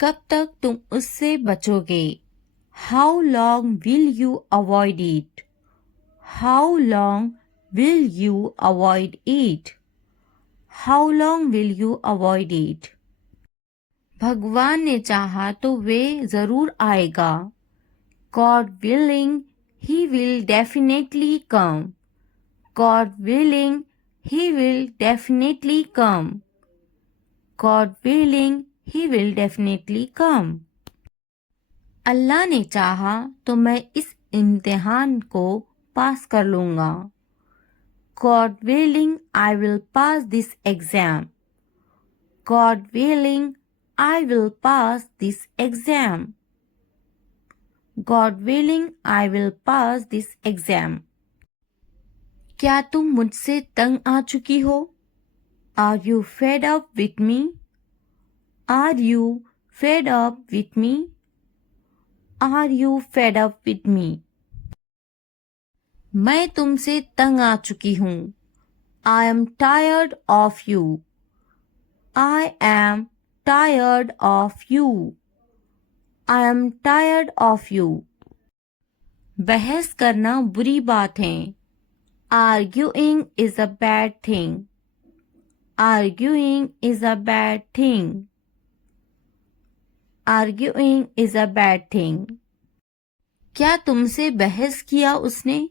कब तक तुम उससे बचोगे? How long will you avoid it? How long will you avoid it? How long will you avoid it? भगवान ने चाहा तो वे जरूर आएगा। God willing he will definitely come. God willing he will definitely come. God willing he will definitely come. अल्लाह ने चाहा तो मैं इस इम्तिहान को पास कर लूँगा। God willing I will pass this exam. God willing I will pass this exam. God willing I will pass this exam. क्या तुम मुझसे तंग आ चुकी हो? Are you fed up with me? Are you fed up with me? Are you fed up with me? मैं तुमसे तंग आ चुकी हूँ। I am tired of you. I am tired of you. I am tired of you. बहस करना बुरी बात है। Arguing is a bad thing. Arguing is a bad thing. Arguing is a bad thing. क्या तुमसे बहस किया उसने?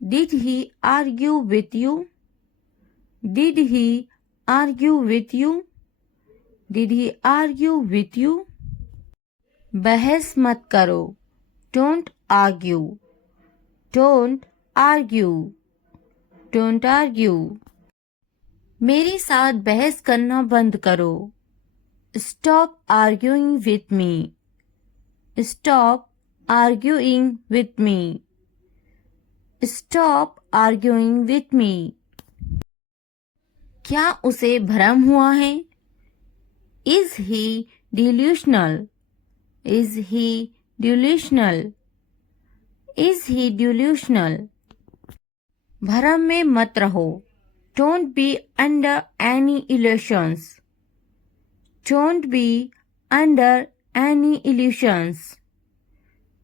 Did he argue with you? Did he argue with you? Did he argue with you? बहस मत करो। Don't argue. Don't argue. Don't argue. मेरे साथ बहस करना बंद करो। Stop arguing with me. Stop arguing with me. Stop arguing with me. क्या उसे भ्रम हुआ है? Is he delusional? Is he delusional? Is he delusional? भ्रम में मत रहो। Don't be under any illusions. Don't be under any illusions.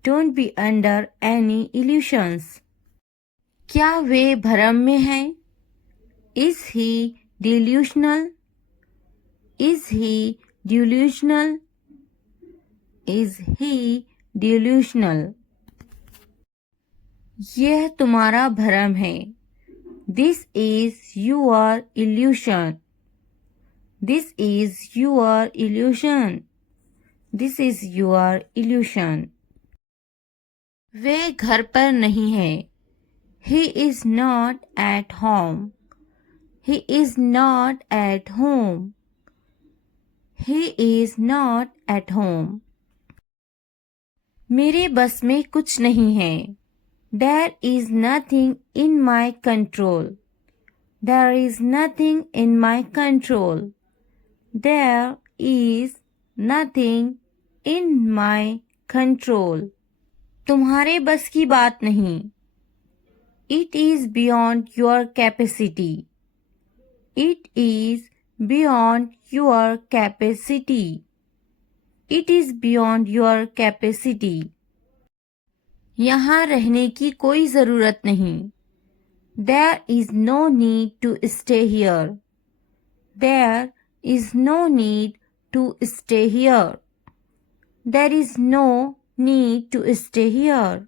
Don't be under any illusions. क्या वे भ्रम में हैं? Is he delusional? Is he delusional? Is he delusional? यह तुम्हारा भ्रम है। This is your illusion. This is your illusion. This is your illusion. वे घर पर नहीं है। He is not at home. He is not at home. He is not at home. मेरे बस में कुछ नहीं है। There is nothing in my control. There is nothing in my control. There is nothing in my control. तुम्हारे बस की बात नहीं। It is beyond your capacity. It is beyond your capacity. It is beyond your capacity. यहाँ रहने की कोई ज़रूरत नहीं। There is no need to stay here. There is no need to stay here. There is no need to stay here.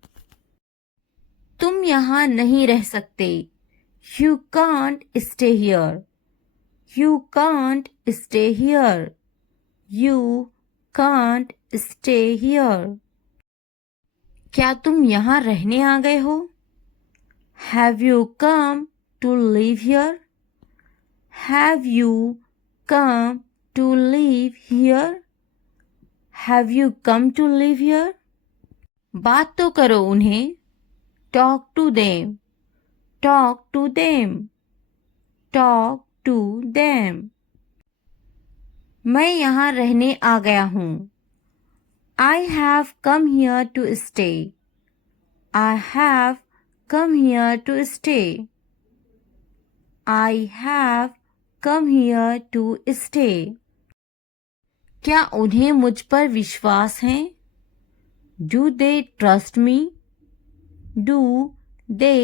तुम यहाँ नहीं रह सकते। You can't stay here. You can't stay here. You can't stay here. क्या तुम यहाँ रहने आ गए हो? Have you come to live here? Have you come to live here? Have you come to live here? बात तो करो उन्हें। Talk to them. Talk to them. Talk to them. मैं यहाँ रहने आ गया हूँ। I have come here to stay. I have come here to stay. I have come here to stay. क्या उन्हें मुझ पर विश्वास है? Do they trust me? Do they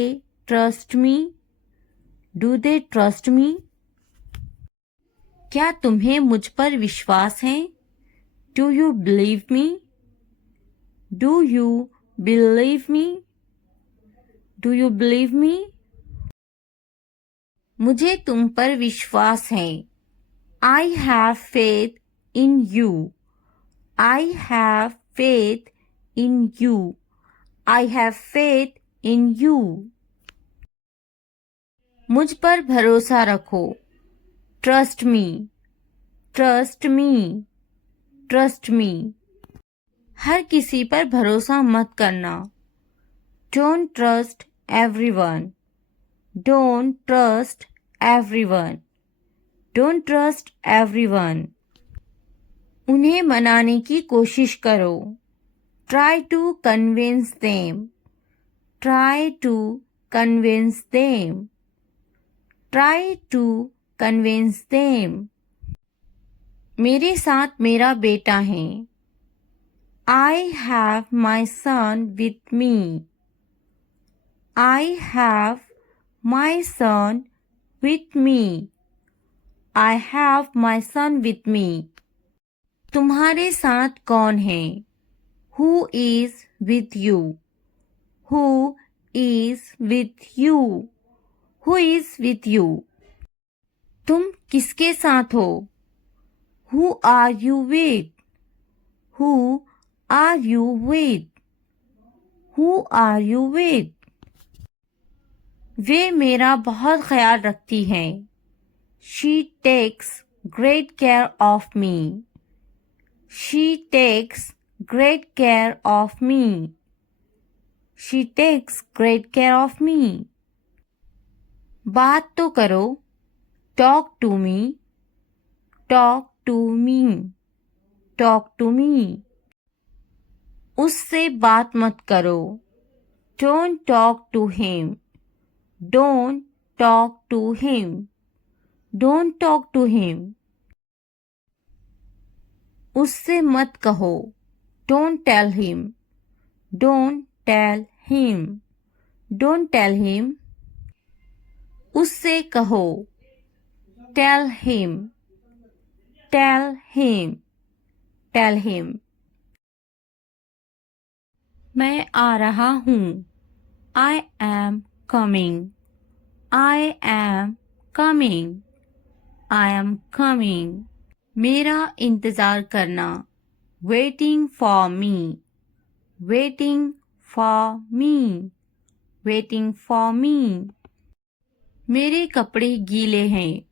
trust me? Do they trust me? क्या तुम्हें मुझ पर विश्वास है? Do you believe me? Do you believe me? Do you believe me? मुझे तुम पर विश्वास है। I have faith in you. I have faith in you. I have faith in you. मुझ पर भरोसा रखो। Trust me. Trust me. Trust me. हर किसी पर भरोसा मत करना। Don't trust everyone. Don't trust everyone. Don't trust everyone. उन्हें मनाने की कोशिश करो। Try to convince them. Try to convince them. Try to convince them. मेरे साथ मेरा बेटा है। I have my son with me. I have my son with me. I have my son with me. तुम्हारे साथ कौन है? Who is with you? Who is with you? Who is with you? तुम किसके साथ हो? Who are you with? Who are you with? Who are you with? वे मेरा बहुत ख्याल रखती हैं। She takes great care of me. She takes great care of me. She takes great care of me. बात तो करो। Talk to me. Talk to me. Talk to me. उससे बात मत करो। Don't talk to him. Don't talk to him. Don't talk to him. उससे मत कहो। Don't tell him. Don't tell him. Don't tell him. उससे कहो। Tell him. Tell him. Tell him. मैं आ रहा हूँ। I am coming. I am coming. I am coming. मेरा इंतज़ार करना। Waiting for me. Waiting for me. Waiting for me. मेरे कपड़े गीले हैं।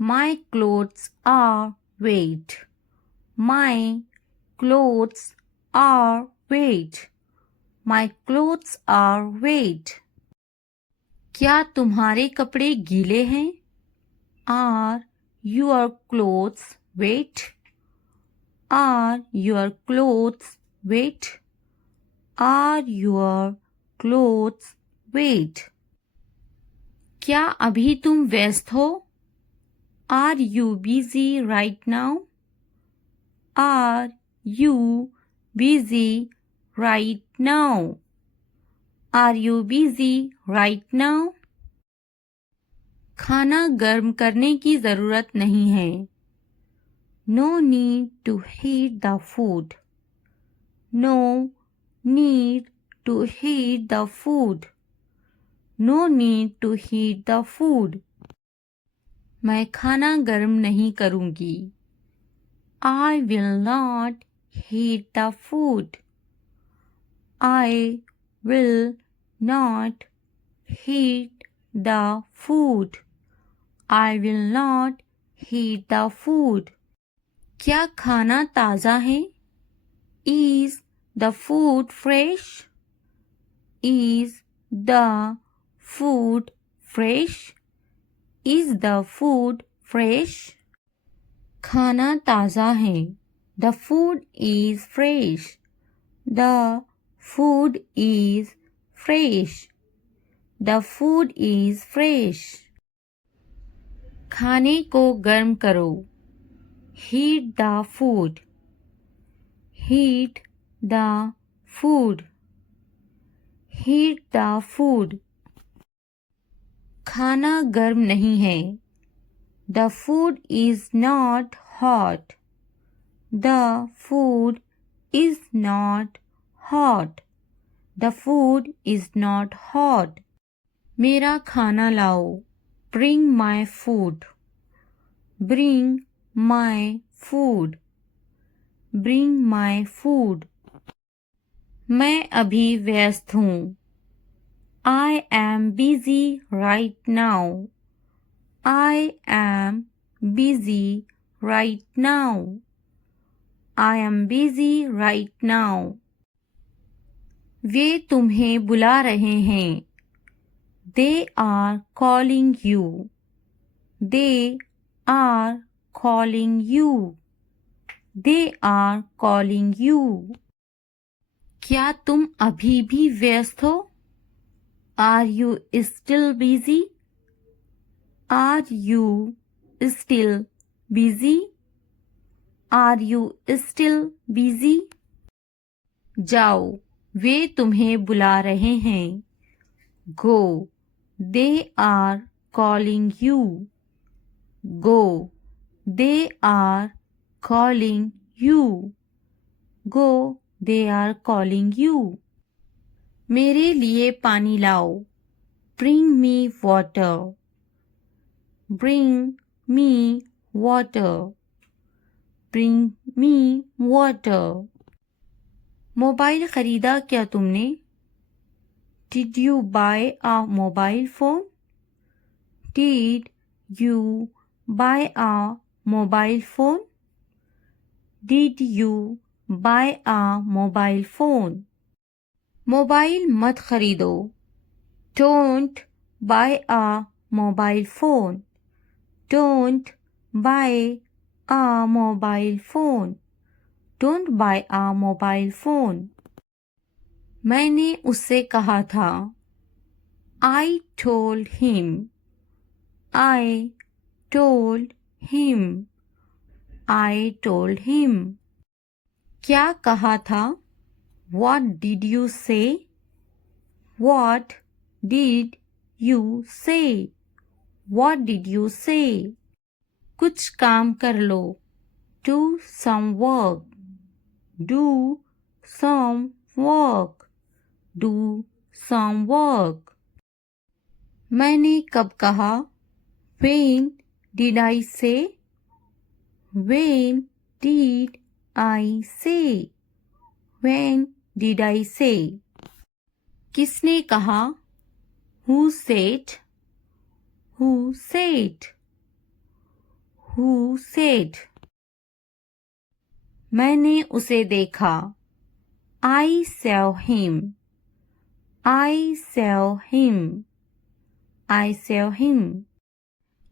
My clothes are wet. My clothes are wet. My clothes are wet. क्या तुम्हारे कपड़े गीले हैं? Are your clothes wet? Are your clothes wet? Are your clothes wet? क्या अभी तुम व्यस्त हो? Are you busy right now? Are you busy right now? Are you busy right now? खाना गर्म करने की ज़रूरत नहीं है। No need to heat the food. No need to heat the food. No need to heat the food. मैं खाना गर्म नहीं करूँगी। I will not heat the food. I will not heat the food. I will not heat the food. क्या खाना ताज़ा है? Is the food fresh? Is the food fresh? Is the food fresh? खाना ताज़ा है। The food is fresh. The food is fresh. The food is fresh. खाने को गर्म करो। Heat the food. Heat the food. Heat the food. खाना गर्म नहीं है. The food is not hot. The food is not hot. The food is not hot. मेरा खाना लाओ. Bring my food. Bring my food. Bring my food. मैं अभी व्यस्त हूँ. I am busy right now. I am busy right now. I am busy right now. वे तुम्हें बुला रहे हैं. They are calling you. They are calling you. They are calling you. क्या तुम अभी भी व्यस्त हो? Are you still busy? Are you still busy? Are you still busy? जाओ, वे तुम्हें बुला रहे हैं. Go, they are calling you. Go, they are calling you. Go, they are calling you. मेरे लिए पानी लाओ. Bring me water. Bring me water. Bring me water. Mobile खरीदा क्या तुमने? Did you buy a mobile phone? Did you buy a mobile phone? Did you buy a mobile phone? Mobile मत खरीदो. Don't buy a mobile phone. Don't buy a mobile phone. Don't buy a mobile phone. मैंने उससे कहा था. I told him. I told him. I told him. क्या कहा था? What did you say? What did you say? What did you say? कुछ काम कर लो. Do some work. Do some work. Do some work. मैंने कब कहा? When did I say? When did I say? When did I say? किसने कहा? Who said? Who said? Who said? मैंने उसे देखा. I saw him. I saw him. I saw him.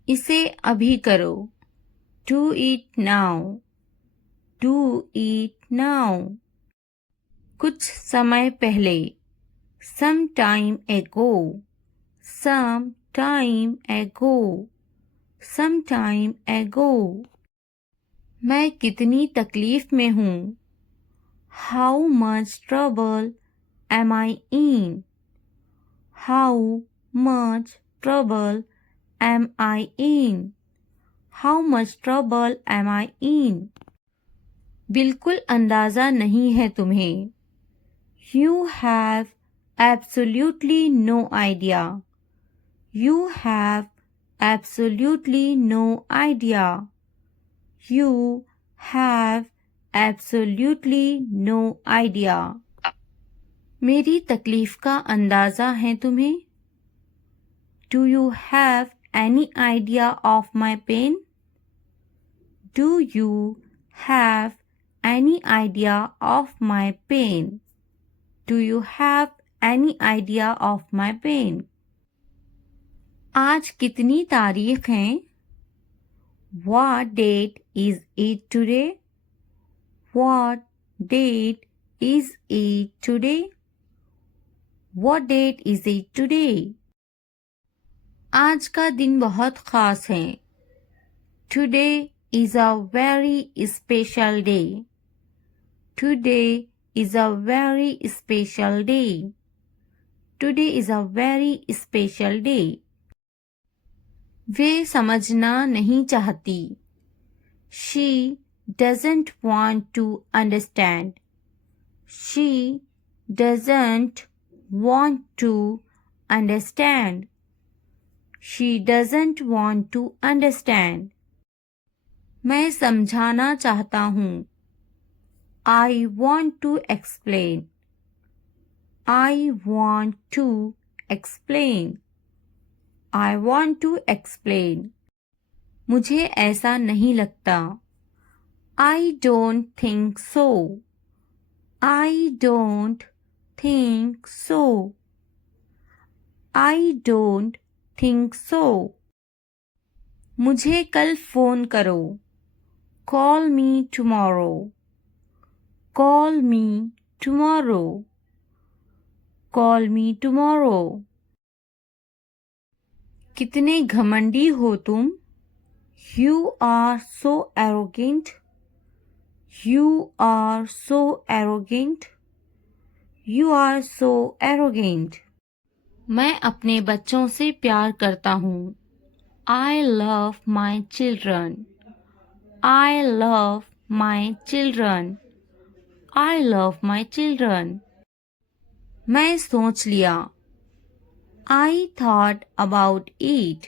इसे अभी करो. Do it now. Do it now. कुछ समय पहले. Some time ago. Some time ago. Some time ago. मैं कितनी तकलीफ में हूँ. How much trouble am I in? How much trouble am I in? How much trouble am I in? बिल्कुल अंदाज़ा नहीं है तुम्हें. You have absolutely no idea. You have absolutely no idea. You have absolutely no idea. मेरी तकलीफ का अंदाज़ा है तुम्हें? Do you have any idea of my pain? Do you have any idea of my pain? Do you have any idea of my pain? आज कितनी तारीख है? What date is it today? What date is it today? What date is it today? आज का दिन बहुत ख़ास है. Today is a very special day. Today is a very special day. Today is a very special day. वे समझना नहीं चाहती. She doesn't want to understand. She doesn't want to understand. She doesn't want to understand. मैं समझाना चाहता हूँ. I want to explain. I want to explain. I want to explain. मुझे ऐसा नहीं लगता. I don't think so. I don't think so. I don't think so. मुझे कल फोन करो. Call me tomorrow. Call me tomorrow. Call me tomorrow. कितने घमंडी हो तुम. You are so arrogant. You are so arrogant. You are so arrogant. मैं अपने बच्चों से प्यार करता हूँ. I love my children. I love my children. I love my children. मैं सोच लिया. I thought about it.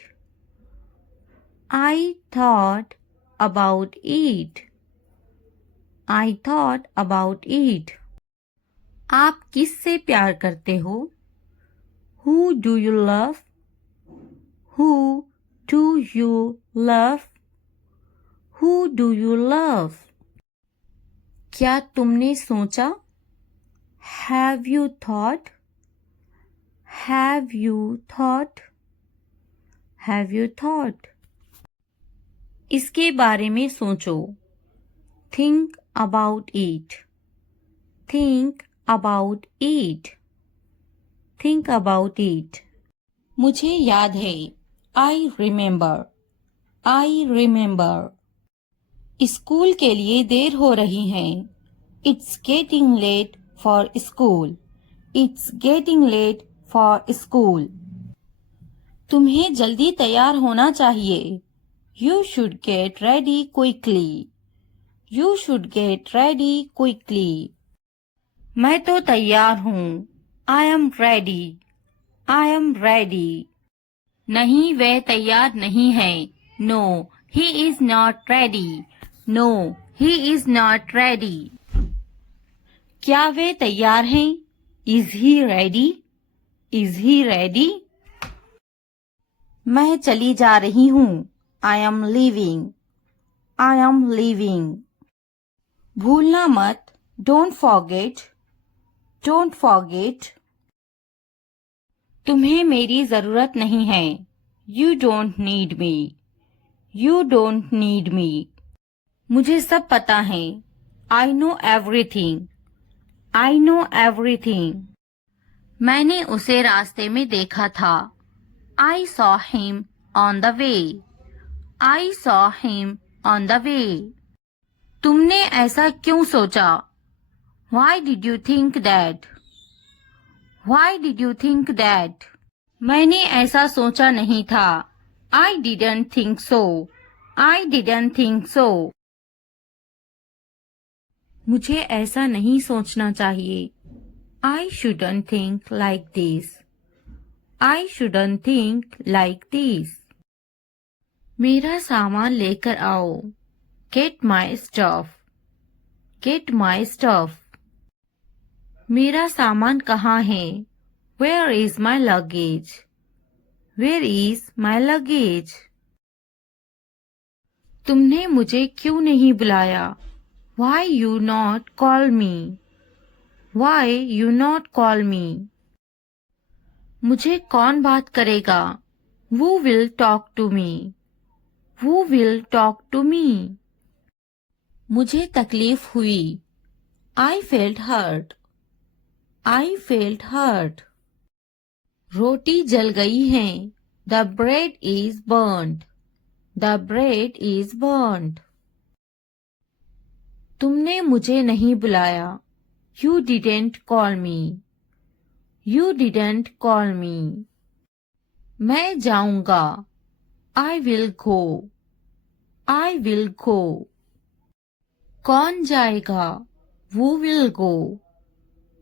I thought about it. I thought about it. आप किससे प्यार करते हो? Who do you love? Who do you love? Who do you love? क्या तुमने सोचा? Have you thought? Have you thought? Have you thought? इसके बारे में सोचो. Think about it. Think about it. Think about it. मुझे याद है. I remember. I remember. School के लिए देर हो रही है. It's getting late for school. It's getting late for school. तुम्हें जल्दी तैयार होना चाहिए. You should get ready quickly. You should get ready quickly. मैं तो तैयार हूँ. I am ready. I am ready. नहीं, वह तैयार नहीं है. No, he is not ready. No, he is not ready. क्या वे तैयार हैं? Is he ready? Is he ready? मैं चली जा रही हूँ. I am leaving. I am leaving. भूलना मत. Don't forget. Don't forget. तुम्हें मेरी जरूरत नहीं है. You don't need me. You don't need me. मुझे सब पता है. I know everything. I know everything. मैंने उसे रास्ते में देखा था. I saw him on the way. I saw him on the way. तुमने ऐसा क्यों सोचा? Why did you think that? Why did you think that? मैंने ऐसा सोचा नहीं था. I didn't think so. I didn't think so. मुझे ऐसा नहीं सोचना चाहिए. I shouldn't think like this. I shouldn't think like this. मेरा सामान लेकर आओ. Get my stuff. Get my stuff. मेरा सामान कहाँ है? Where is my luggage? Where is my luggage? तुमने मुझे क्यों नहीं बुलाया? Why you not call me? Why you not call me? मुझे कौन बात करेगा? Who will talk to me? Who will talk to me? मुझे तकलीफ हुई. I felt hurt. I felt hurt. रोटी जल गई है. The bread is burnt. The bread is burnt. तुमने मुझे नहीं बुलाया. You didn't call me. You didn't call me. मैं जाऊंगा. I will go. I will go. कौन जाएगा? Who will go?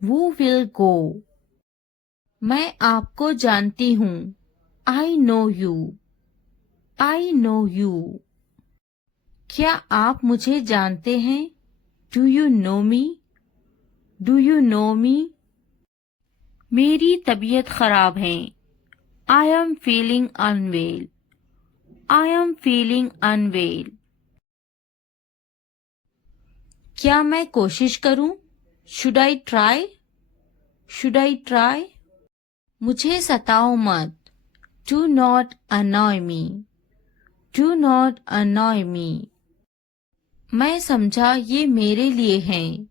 Who will go? मैं आपको जानती हूँ. I know you. I know you. क्या आप मुझे जानते हैं? Do you know me? Do you know me? मेरी तबीयत खराब है. I am feeling unwell. I am feeling unwell. क्या मैं कोशिश करूं? Should I try? Should I try? मुझे सताओ मत. Do not annoy me. Do not annoy me. मैं समझा ये मेरे लिए है.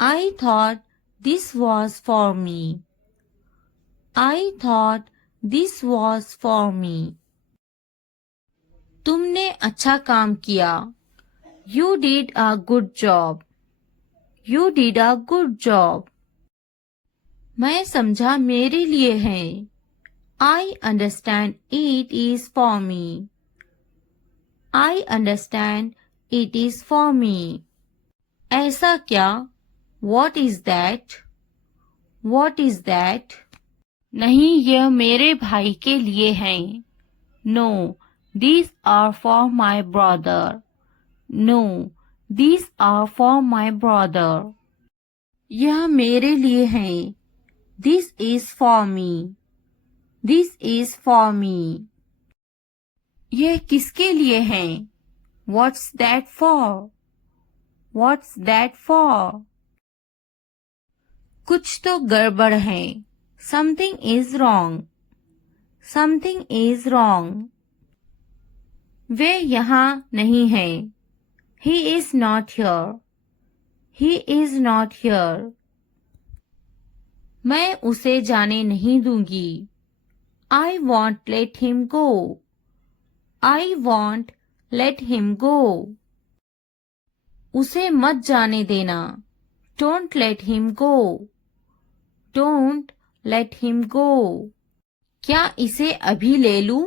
I thought this was for me. I thought this was for me. तुमने अच्छा काम किया. You did a good job. You did a good job. मैं समझा मेरे लिए है. I understand it is for me. I understand it is for me. ऐसा क्या? What is that? What is that? नहीं, यह मेरे भाई के लिए है. No, these are for my brother. No, these are for my brother. यह मेरे लिए है. This is for me. This is for me. यह किसके लिए है? What's that for? What's that for? कुछ तो गड़बड़ है. Something is wrong. Something is wrong. वे यहाँ नहीं है. He is not here. He is not here. मैं उसे जाने नहीं दूंगी. I won't let him go. I won't let him go. उसे मत जाने देना. Don't let him go. Don't let him go. क्या इसे अभी ले लूं?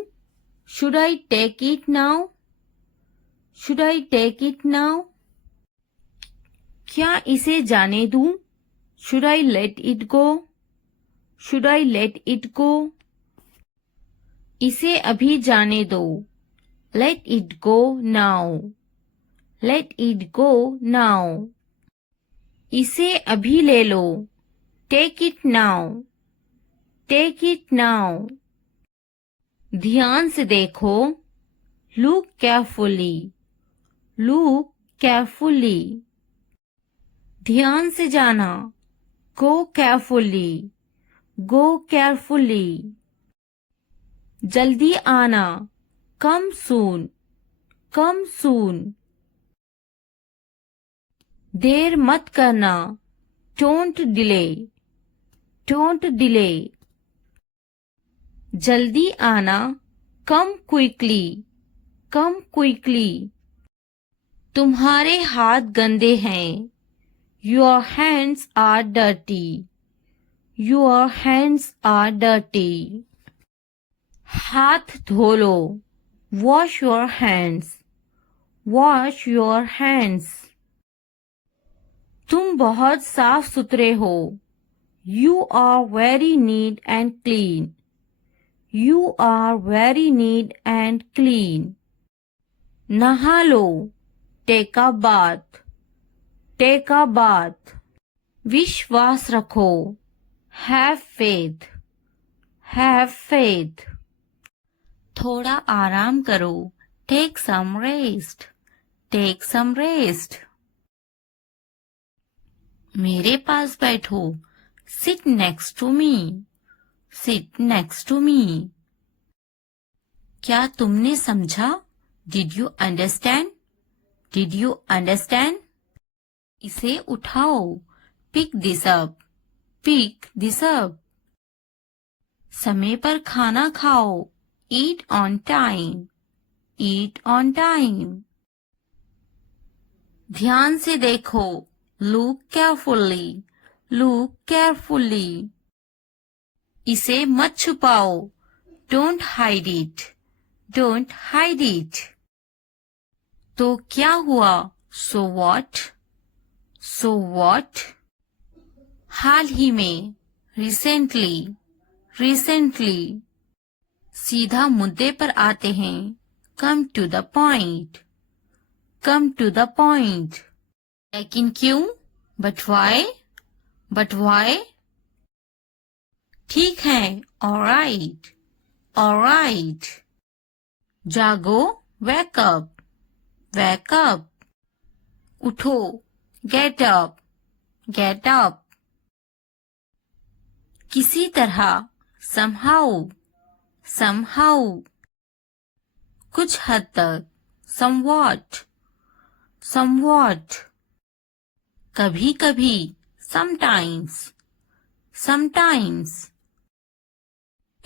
Should I take it now? Should I take it now? क्या इसे जाने दूं? Should I let it go? Should I let it go? इसे अभी जाने दो. Let it go now. Let it go now. इसे अभी ले लो. Take it now. Take it now. ध्यान से देखो. Look carefully. Look carefully. ध्यान से जाना. Go carefully. Go carefully. जल्दी आना. Come soon. Come soon. देर मत करना. Don't delay. Don't delay. जल्दी आना. Come quickly. Come quickly. तुम्हारे हाथ गंदे हैं. Your hands are dirty. Your hands are dirty. हाथ धो लो. Wash your hands. Wash your hands. तुम बहुत साफ सुथरे हो. You are very neat and clean. You are very neat and clean. नहा लो. Take a bath. Take a bath. विश्वास रखो. Have faith. Have faith. थोड़ा आराम करो. Take some rest. Take some rest. मेरे पास बैठो. Sit next to me. Sit next to me. क्या तुमने समझा? Did you understand? Did you understand? इसे उठाओ. Pick this up. Pick this up. समय पर खाना खाओ. Eat on time. Eat on time. ध्यान से देखो, लुक केयरफुली, लुक केयरफुली। इसे मत छुपाओ, don't hide it, don't hide it. तो क्या हुआ, सो व्हाट, सो व्हाट। हाल ही में, रिसेंटली, रिसेंटली। सीधा मुद्दे पर आते हैं, come to the point, come to the point. लेकिन क्यों, बट व्हाई, बट व्हाई। ठीक है, ऑलराइट, ऑलराइट। जागो, वेक अप, वेक अप। उठो, गेट अप, गेट अप। किसी तरह, somehow, somehow। कुछ हद तक, somewhat, somewhat। कभी कभी, sometimes, sometimes।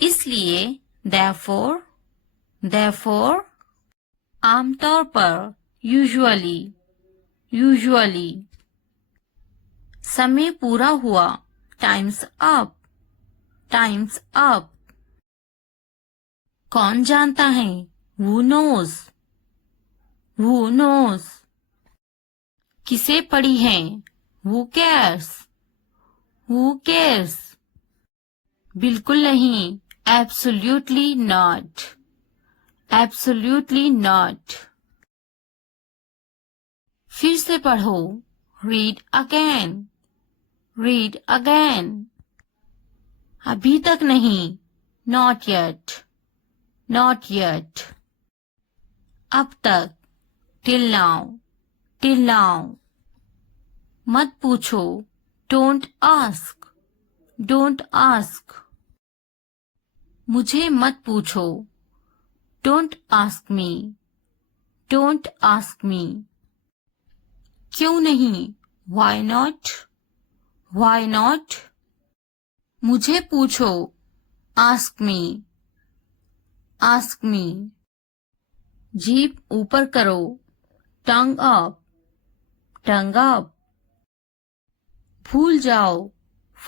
इसलिए, therefore, therefore। आमतौर पर, usually, usually। समय पूरा हुआ, time's up, time's up। कौन जानता है, who knows, who knows। किसे पड़ी है, who cares, who cares। बिल्कुल नहीं, absolutely not, absolutely not। फिर से पढ़ो, read again, read again। अभी तक नहीं, not yet, not yet। अब तक, till now, till now। मत पूछो, don't ask, don't ask। मुझे मत पूछो, don't ask me, don't ask me। क्यों नहीं, why not, why not। मुझे पूछो, ask me, ask me। जीभ ऊपर करो, tongue up, tongue up। भूल जाओ,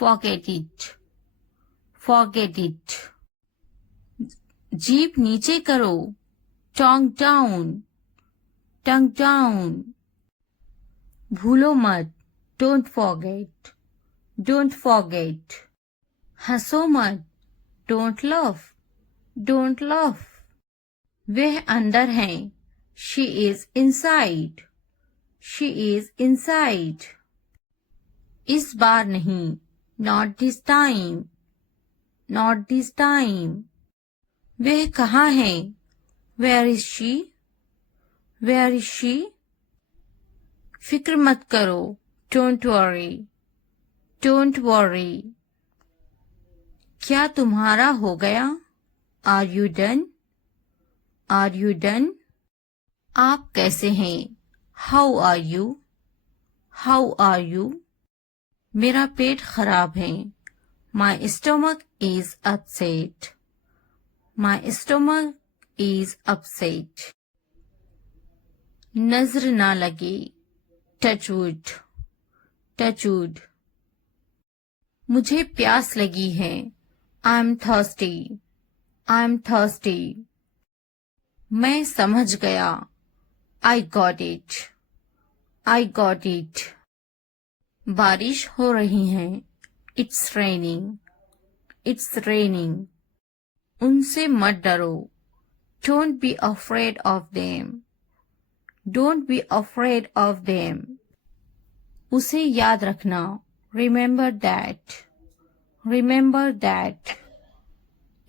forget it, forget it। जीभ नीचे करो, tongue down, tongue down। भूलो मत, don't forget, don't forget। हंसो मत, don't laugh, don't laugh। वह अंदर है, she is inside, she is inside। इस बार नहीं, not this time, not this time। वह कहाँ है, where is she, where is she। फिक्र मत करो, don't worry, don't worry। क्या तुम्हारा हो गया, are you done, are you done। आप कैसे हैं, how are you, how are you। मेरा पेट खराब है, my stomach is upset, my stomach is upset। नजर ना लगे, touch wood, touch wood। मुझे प्यास लगी है, I'm thirsty, I'm thirsty। मैं समझ गया, I got it, I got it। बारिश हो रही है, it's raining, it's raining। उनसे मत डरो, don't be afraid of them, don't be afraid of them। उसे याद रखना, remember that, remember that।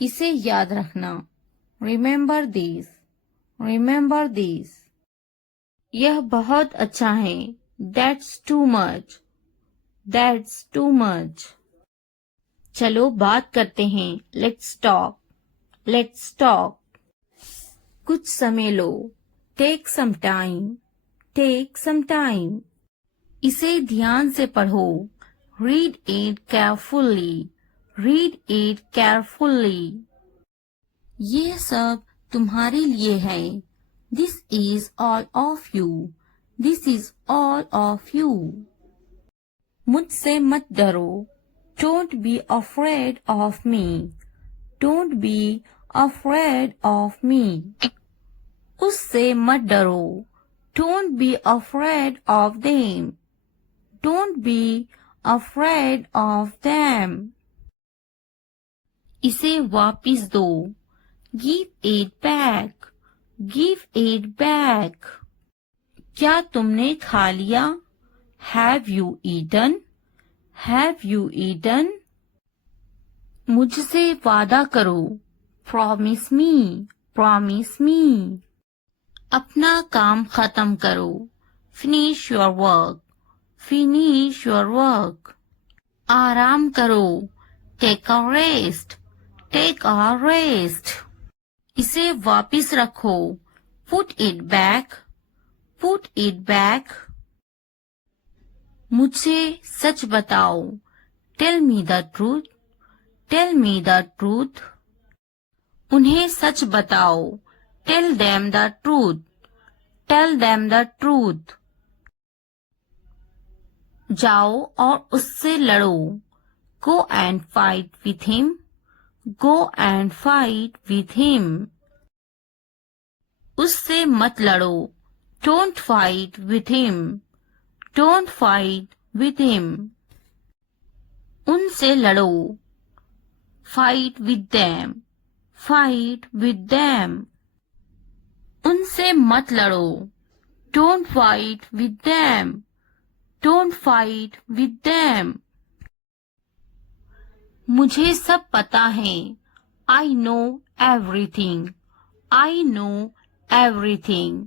इसे याद रखना, remember this, remember this। यह बहुत अच्छा है, that's too much, that's too much। चलो बात करते हैं, let's talk, let's talk। कुछ समय लो, take some time, take some time। इसे ध्यान से पढ़ो, read it carefully, read it carefully। ये सब तुम्हारे लिए है, this is all of you, This is all of you. मुझसे मत डरो. Don't be afraid of me. Don't be afraid of me. उससे मत डरो. Don't be afraid of them. Don't be afraid of them. इसे वापिस दो. Give it back. Give it back. क्या तुमने खा लिया? Have you eaten? Have you eaten? मुझसे वादा करो. Promise me. Promise me. अपना काम खत्म करो. Finish your work. Finish your work. आराम करो. Take a rest. Take a rest. इसे वापिस रखो. Put it back. Put it back. मुझे सच बताओ. Tell me the truth. Tell me the truth. उन्हें सच बताओ. Tell them the truth. Tell them the truth. जाओ और उससे लड़ो. Go and fight with him. Go and fight with him. उससे मत लड़ो. Don't fight with him. Don't fight with him. उनसे लड़ो. Fight with them. Fight with them. उनसे मत लड़ो. Don't fight with them. Don't fight with them. मुझे सब पता है. I know everything. I know everything.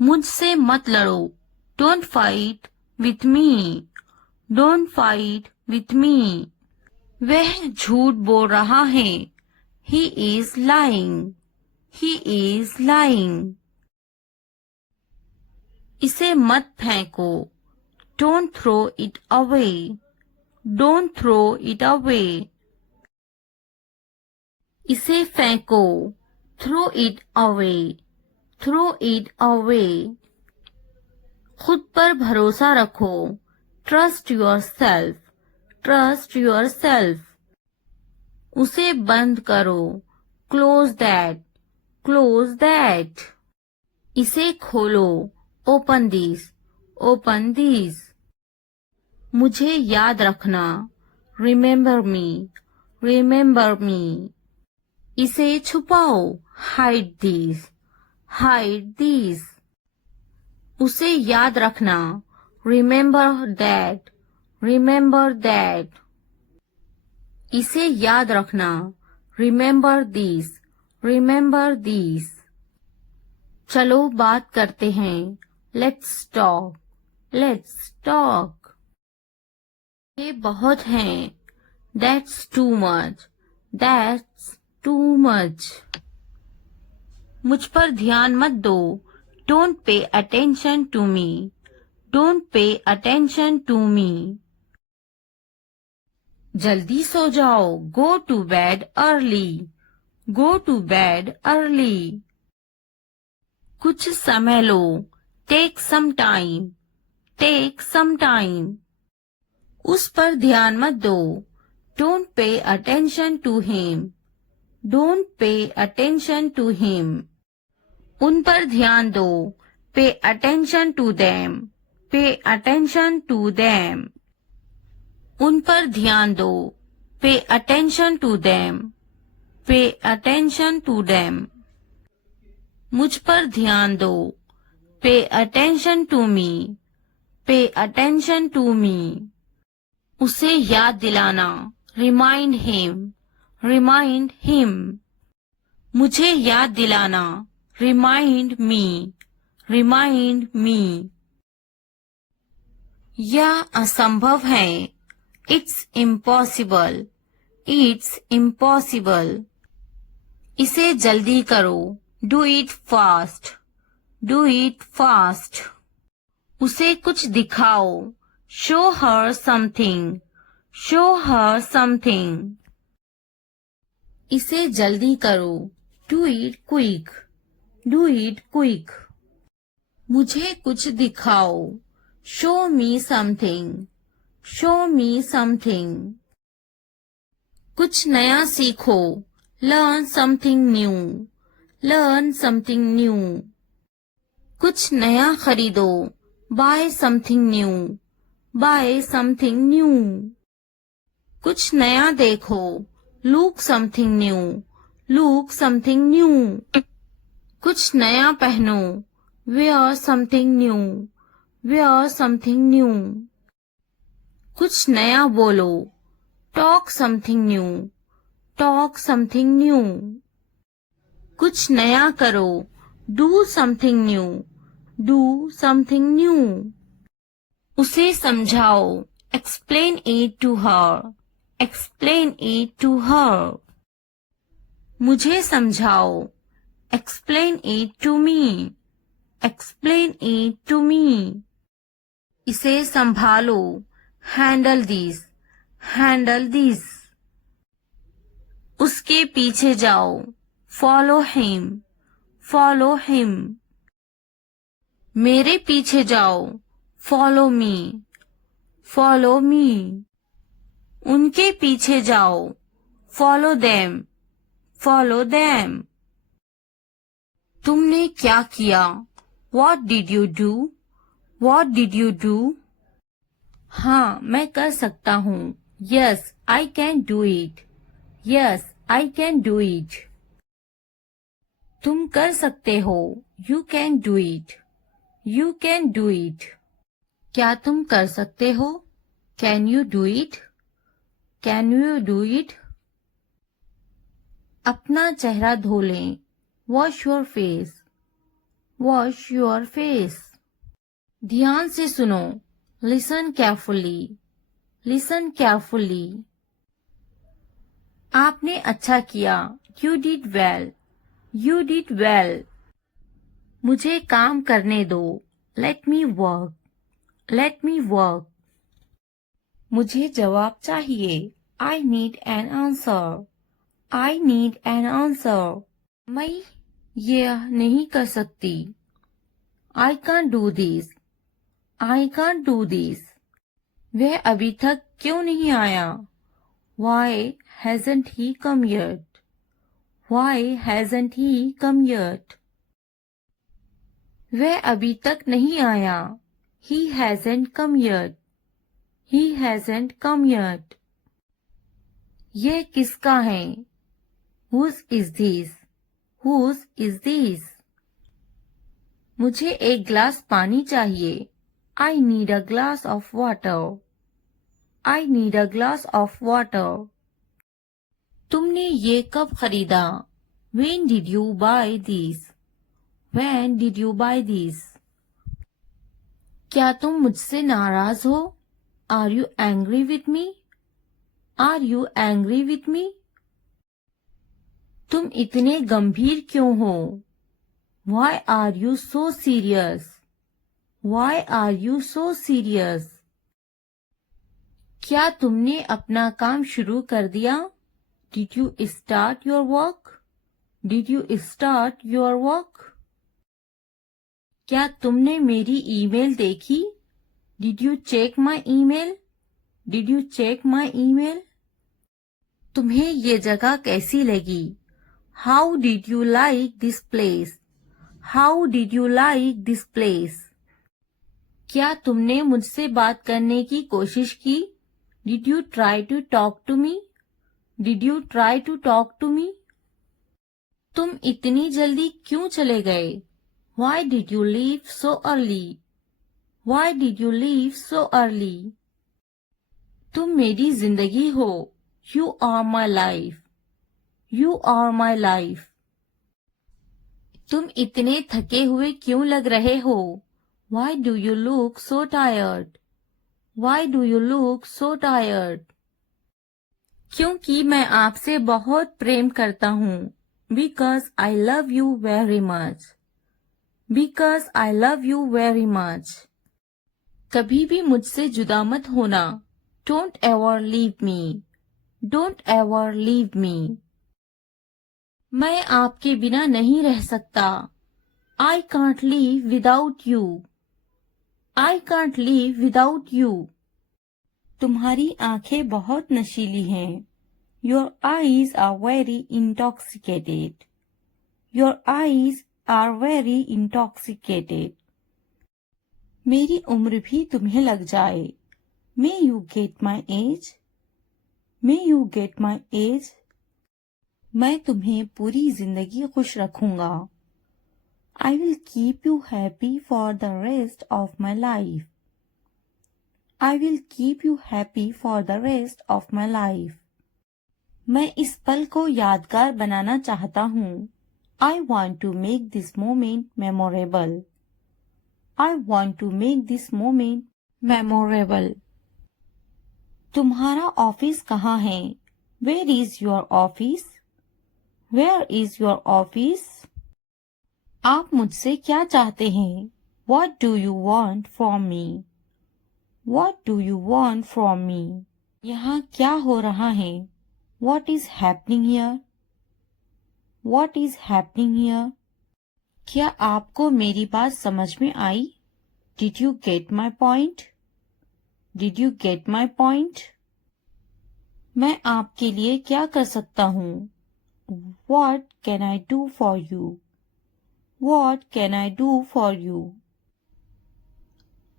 मुझसे मत लड़ो. Don't fight with me. Don't fight with me. वह झूठ बोल रहा है. He is lying. He is lying. इसे मत फेंको. Don't throw it away. Don't throw it away. इसे फेंको. Throw it away. Throw it away. खुद पर भरोसा रखो. Trust yourself. Trust yourself. उसे बंद करो. Close that. Close that. इसे खोलो. Open this. Open this. मुझे याद रखना. Remember me. Remember me. इसे छुपाओ. Hide this. Hide this. उसे याद रखना. Remember that. Remember that. इसे याद रखना. Remember this. Remember this. चलो बात करते हैं. Let's talk. Let's talk. ये बहुत हैं. That's too much. That's too much. मुझ पर ध्यान मत दो. Don't pay attention to me. Don't pay attention to me. जल्दी सो जाओ. Go to bed early. Go to bed early. कुछ समय लो. Take some time. Take some time. उस पर ध्यान मत दो. Don't pay attention to him. Don't pay attention to him. उन पर ध्यान दो. Pay attention to them. Pay attention to them. उन पर ध्यान दो. Pay attention to them. Pay attention to them. मुझ पर ध्यान दो. Pay attention to me. Pay attention to me. उसे याद दिलाना. Remind him. Remind him. मुझे याद दिलाना. Remind me. Remind me. यह असंभव है. It's impossible. It's impossible. इसे जल्दी करो. Do it fast. Do it fast. उसे कुछ दिखाओ. Show her something. Show her something. इसे जल्दी करो. Do it quick. Do it quick. मुझे कुछ दिखाओ। Show me something. Show me something. कुछ नया सीखो। Learn something new. Learn something new. कुछ नया खरीदो। Buy something new. Buy something new. कुछ नया देखो। Look something new. Look something new. कुछ नया पहनो। Wear something new. Wear something new. कुछ नया बोलो। Talk something new. Talk something new. कुछ नया करो। Do something new. Do something new. उसे समझाओ। Explain it to her. Explain it to her. मुझे समझाओ। Explain it to me. Explain it to me. इसे संभालो। Handle this. Handle this. उसके पीछे जाओ। Follow him. Follow him. मेरे पीछे जाओ। Follow me. Follow me. उनके पीछे जाओ। Follow them. Follow them. तुमने क्या किया? What did you do? What did you do? हाँ, मैं कर सकता हूँ। Yes, I can do it. Yes, I can do it. तुम कर सकते हो। You can do it. You can do it. क्या तुम कर सकते हो? Can you do it? Can you do it? अपना चेहरा धो लें। Wash your face. Wash your face. ध्यान से सुनो। Listen carefully. Listen carefully. आपने अच्छा किया। You did well. You did well. मुझे काम करने दो। Let me work. Let me work. मुझे जवाब चाहिए। I need an answer. I need an answer. मैं यह नहीं कर सकती। I can't do this. I can't do this. वह अभी तक क्यों नहीं आया? Why hasn't he come yet? Why hasn't he come yet? वह अभी तक नहीं आया। He hasn't come yet. He hasn't come yet. यह किसका है? Whose is this? Whose is this? मुझे एक ग्लास पानी चाहिए। I need a glass of water. I need a glass of water. तुमने ये कब खरीदा? When did you buy this? When did you buy this? क्या तुम मुझसे नाराज हो? Are you angry with me? Are you angry with me? तुम इतने गंभीर क्यों हो? Why are you so serious? Why are you so serious? क्या तुमने अपना काम शुरू कर दिया? Did you start your work? Did you start your work? क्या तुमने मेरी ईमेल देखी? Did you check my email? Did you check my email? तुम्हें ये जगह कैसी लगी? How did you like this place? How did you like this place? क्या तुमने मुझसे बात करने की कोशिश की? Did you try to talk to me? Did you try to talk to me? तुम इतनी जल्दी क्यों चले गए? Why did you leave so early? Why did you leave so early? तुम मेरी जिंदगी हो। You are my life. You are my life. तुम इतने थके हुए क्यों लग रहे हो? Why do you look so tired? Why do you look so tired? क्योंकि मैं आपसे बहुत प्रेम करता हूँ। Because I love you very much. Because I love you very much. कभी भी मुझसे जुदा मत होना। Don't ever leave me. Don't ever leave me. मैं आपके बिना नहीं रह सकता। I can't live without you. I can't live without you. तुम्हारी आंखें बहुत नशीली हैं. Your eyes are very intoxicated. Your eyes are very intoxicated. मेरी उम्र भी तुम्हें लग जाए. May you get my age? May you get my age? मैं तुम्हें पूरी जिंदगी खुश रखूंगा. I will keep you happy for the rest of my life. I will keep you happy for the rest of my life. मैं इस पल को यादगार बनाना चाहता हूँ. I want to make this moment memorable. I want to make this moment memorable. तुम्हारा office कहाँ है? Where is your office? Where is your office? आप मुझसे क्या चाहते हैं? What do you want from me? What do you want from me? यहाँ क्या हो रहा है? What is happening here? What is happening here? क्या आपको मेरी बात समझ में आई? Did you get my point? Did you get my point? मैं आपके लिए क्या कर सकता हूँ? What can I do for you? What can I do for you?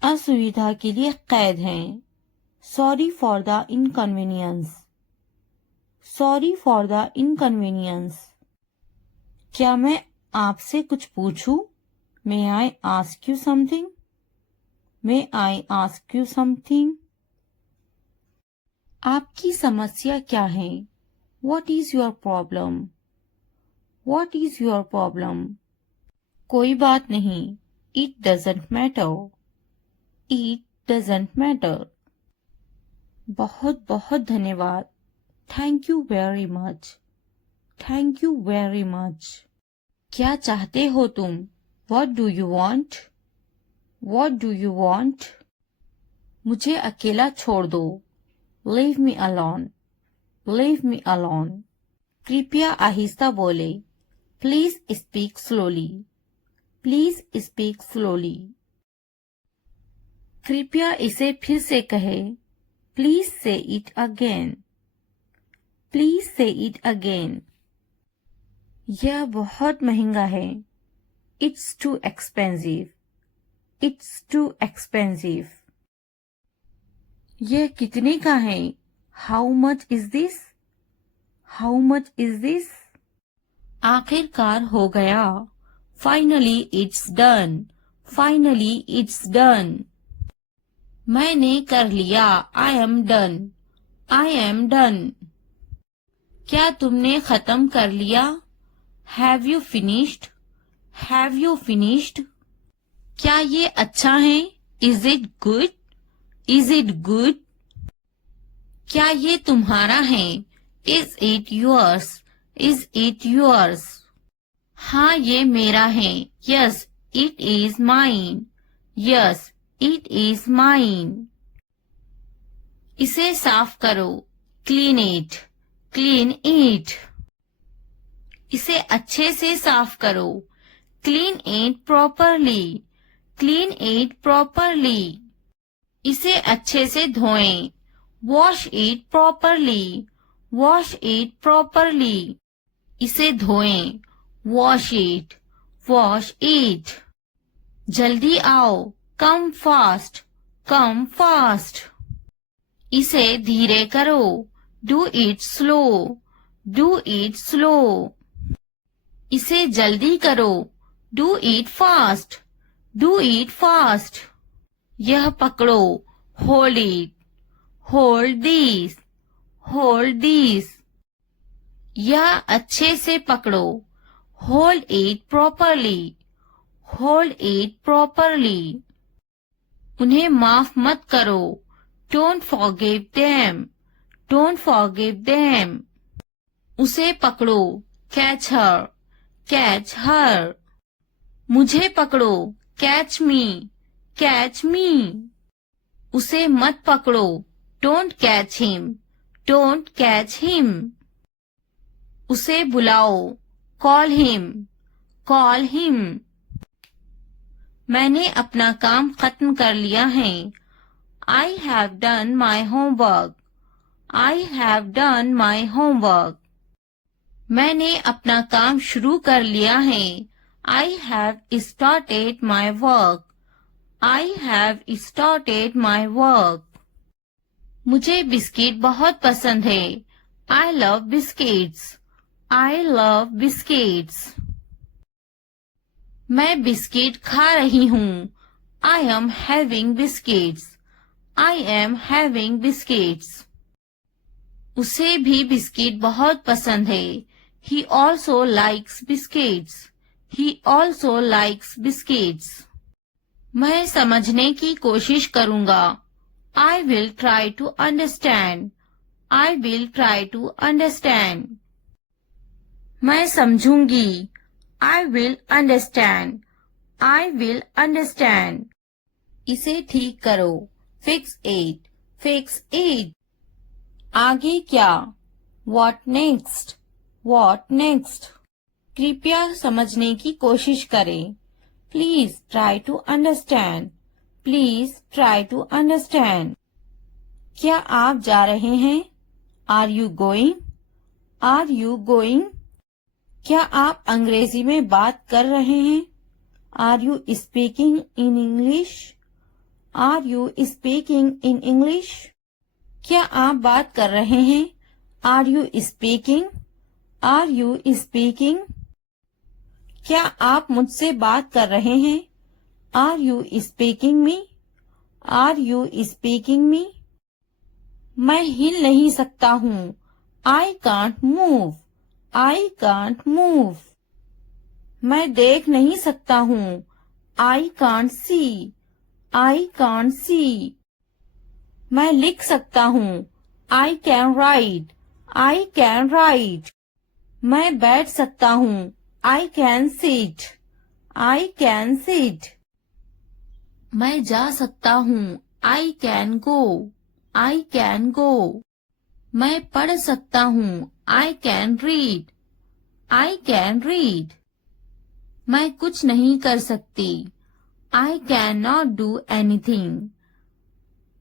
असुविधा के लिए कैद हैं. Sorry for the inconvenience. Sorry for the inconvenience. क्या मैं आपसे कुछ पूछूं? May I ask you something? May I ask you something? आपकी समस्या क्या है? What is your problem? What is your problem? कोई बात नहीं. It doesn't matter. It doesn't matter. बहुत बहुत धन्यवाद. Thank you very much. Thank you very much. क्या चाहते हो तुम? What do you want? What do you want? मुझे अकेला छोड़ दो. Leave me alone. Leave me alone. कृपया आहिस्ता बोले. Please speak slowly. Please speak slowly. कृपया इसे फिर से कहे. Please say it again. Please say it again. यह बहुत महंगा है. It's too expensive. It's too expensive. यह कितने का है? How much is this? How much is this? आखिरकार हो गया. Finally it's done. Finally it's done. मैंने कर लिया. I am done. I am done. क्या तुमने खत्म कर लिया? Have you finished? Have you finished? क्या ये अच्छा है? Is it good? Is it good? क्या ये तुम्हारा है? Is it yours? Is it yours? हाँ ये मेरा है. Yes, it is mine. Yes, it is mine. इसे साफ करो. Clean it. Clean it. इसे अच्छे से साफ करो. Clean it properly. Clean it properly. इसे अच्छे से धोएं. Wash it properly. Wash it properly. इसे धोएं. Wash it. Wash it. जल्दी आओ. Come fast. Come fast. इसे धीरे करो. Do it slow. Do it slow. इसे जल्दी करो. Do it fast. Do it fast. यह पकड़ो. Hold it. Hold this. Hold this. यह अच्छे से पकड़ो. Hold it properly. Hold it properly. उन्हें माफ मत करो. Don't forgive them. Don't forgive them. उसे पकड़ो. Catch her. Catch her. मुझे पकड़ो. Catch me. Catch me. उसे मत पकड़ो. Don't catch him. Don't catch him. उसे बुलाओ. Call him. Call him. मैंने अपना काम खत्म कर लिया है। I have done my homework. I have done my homework. मैंने अपना काम शुरू कर लिया है। I have started my work. I have started my work. मुझे बिस्किट बहुत पसंद है। I love biscuits. I love biscuits. मैं बिस्किट खा रही हूँ। I am having biscuits. I am having biscuits. उसे भी बिस्किट बहुत पसंद है। He also likes biscuits. He also likes biscuits. मैं समझने की कोशिश करूँगा। I will try to understand. I will try to understand. मैं समझूंगी। I will understand. I will understand. इसे ठीक करो। Fix it. Fix it. आगे क्या? What next? What next? कृपया समझने की कोशिश करें। Please try to understand. Please try to understand. क्या आप जा रहे हैं? Are you going? Are you going? क्या आप अंग्रेजी में बात कर रहे हैं? Are you speaking in English? Are you speaking in English? क्या आप बात कर रहे हैं? Are you speaking? Are you speaking? क्या आप मुझसे बात कर रहे हैं? Are you speaking me? Are you speaking me? मैं हिल नहीं सकता हूँ। I can't move. I can't move. मैं देख नहीं सकता हूँ। I can't see. I can't see. मैं लिख सकता हूँ। I can write. I can write. मैं बैठ सकता हूँ। I can sit. I can sit. मैं जा सकता हूँ। I can go. I can go. मैं पढ़ सकता हूँ। I can read. I can read. मैं कुछ नहीं कर सकती। I cannot do anything.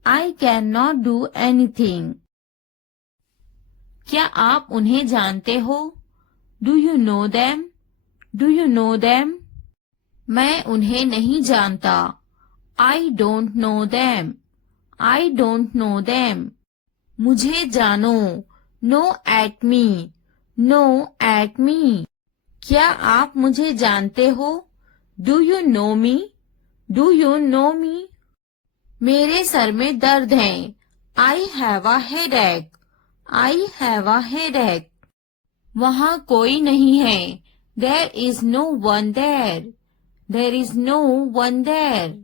I cannot do anything. क्या आप उन्हें जानते हो? Do you know them? Do you know them? मैं उन्हें नहीं जानता। I don't know them. I don't know them. मुझे जानो। No at me. No at me. क्या आप मुझे जानते हो? Do you know me? Do you know me? मेरे सर में दर्द है। I have a headache. I have a headache. वहाँ कोई नहीं है। There is no one there. There is no one there.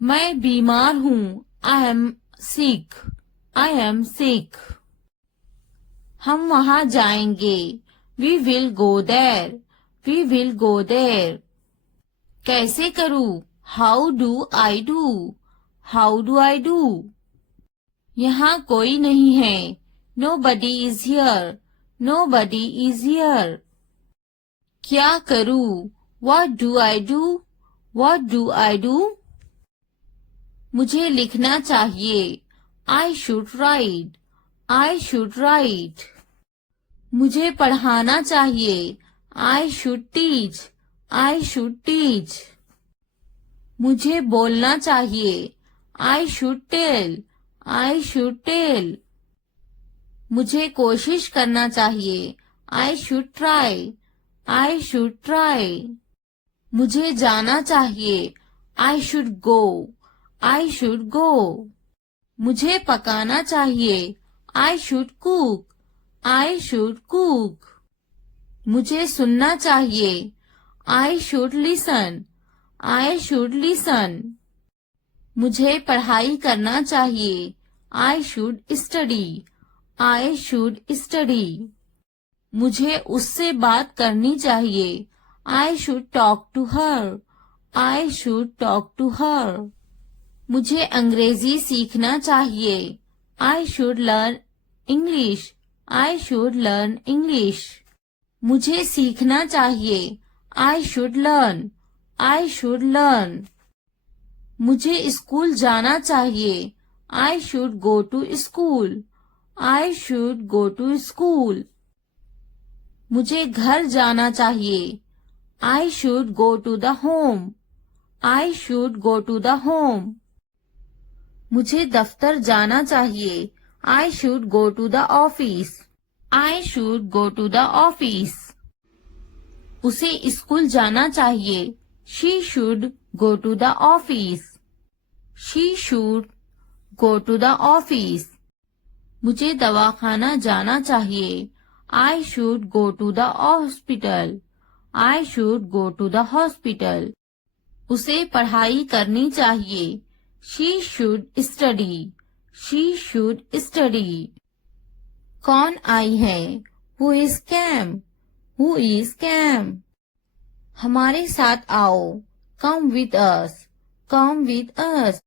मैं बीमार हूँ। I am sick. I am sick. हम वहाँ जाएंगे। We will go there. We will go there. कैसे करूँ? How do I do? How do I do? यहाँ कोई नहीं है। Nobody is here. Nobody is here. क्या करूँ? What do I do? What do I do? मुझे लिखना चाहिए। I should write. I should write. मुझे पढ़ाना चाहिए। I should teach. I should teach. मुझे बोलना चाहिए। I should tell. I should tell. मुझे कोशिश करना चाहिए। I should try. I should try. मुझे जाना चाहिए। I should go. I should go. मुझे पकाना चाहिए। I should cook. I should cook. मुझे सुनना चाहिए। I should listen. I should listen. मुझे पढ़ाई करना चाहिए। I should study. I should study. मुझे उससे बात करनी चाहिए। I should talk to her. I should talk to her. मुझे अंग्रेजी सीखना चाहिए। I should learn English. I should learn English. मुझे सीखना चाहिए। I should learn. I should learn. मुझे स्कूल जाना चाहिए. I should go to school. I should go to school. मुझे घर जाना चाहिए. I should go to the home. I should go to the home. मुझे दफ्तर जाना चाहिए. I should go to the office. I should go to the office. उसे school जाना चाहिए. She should go to the office. She should go to the office. मुझे दवाखाना जाना चाहिए. I should go to the hospital. I should go to the hospital. उसे पढ़ाई करनी चाहिए. She should study. She should study. कौन आई है? Who is came? Who is came? हमारे साथ आओ. Come with us. Come with us.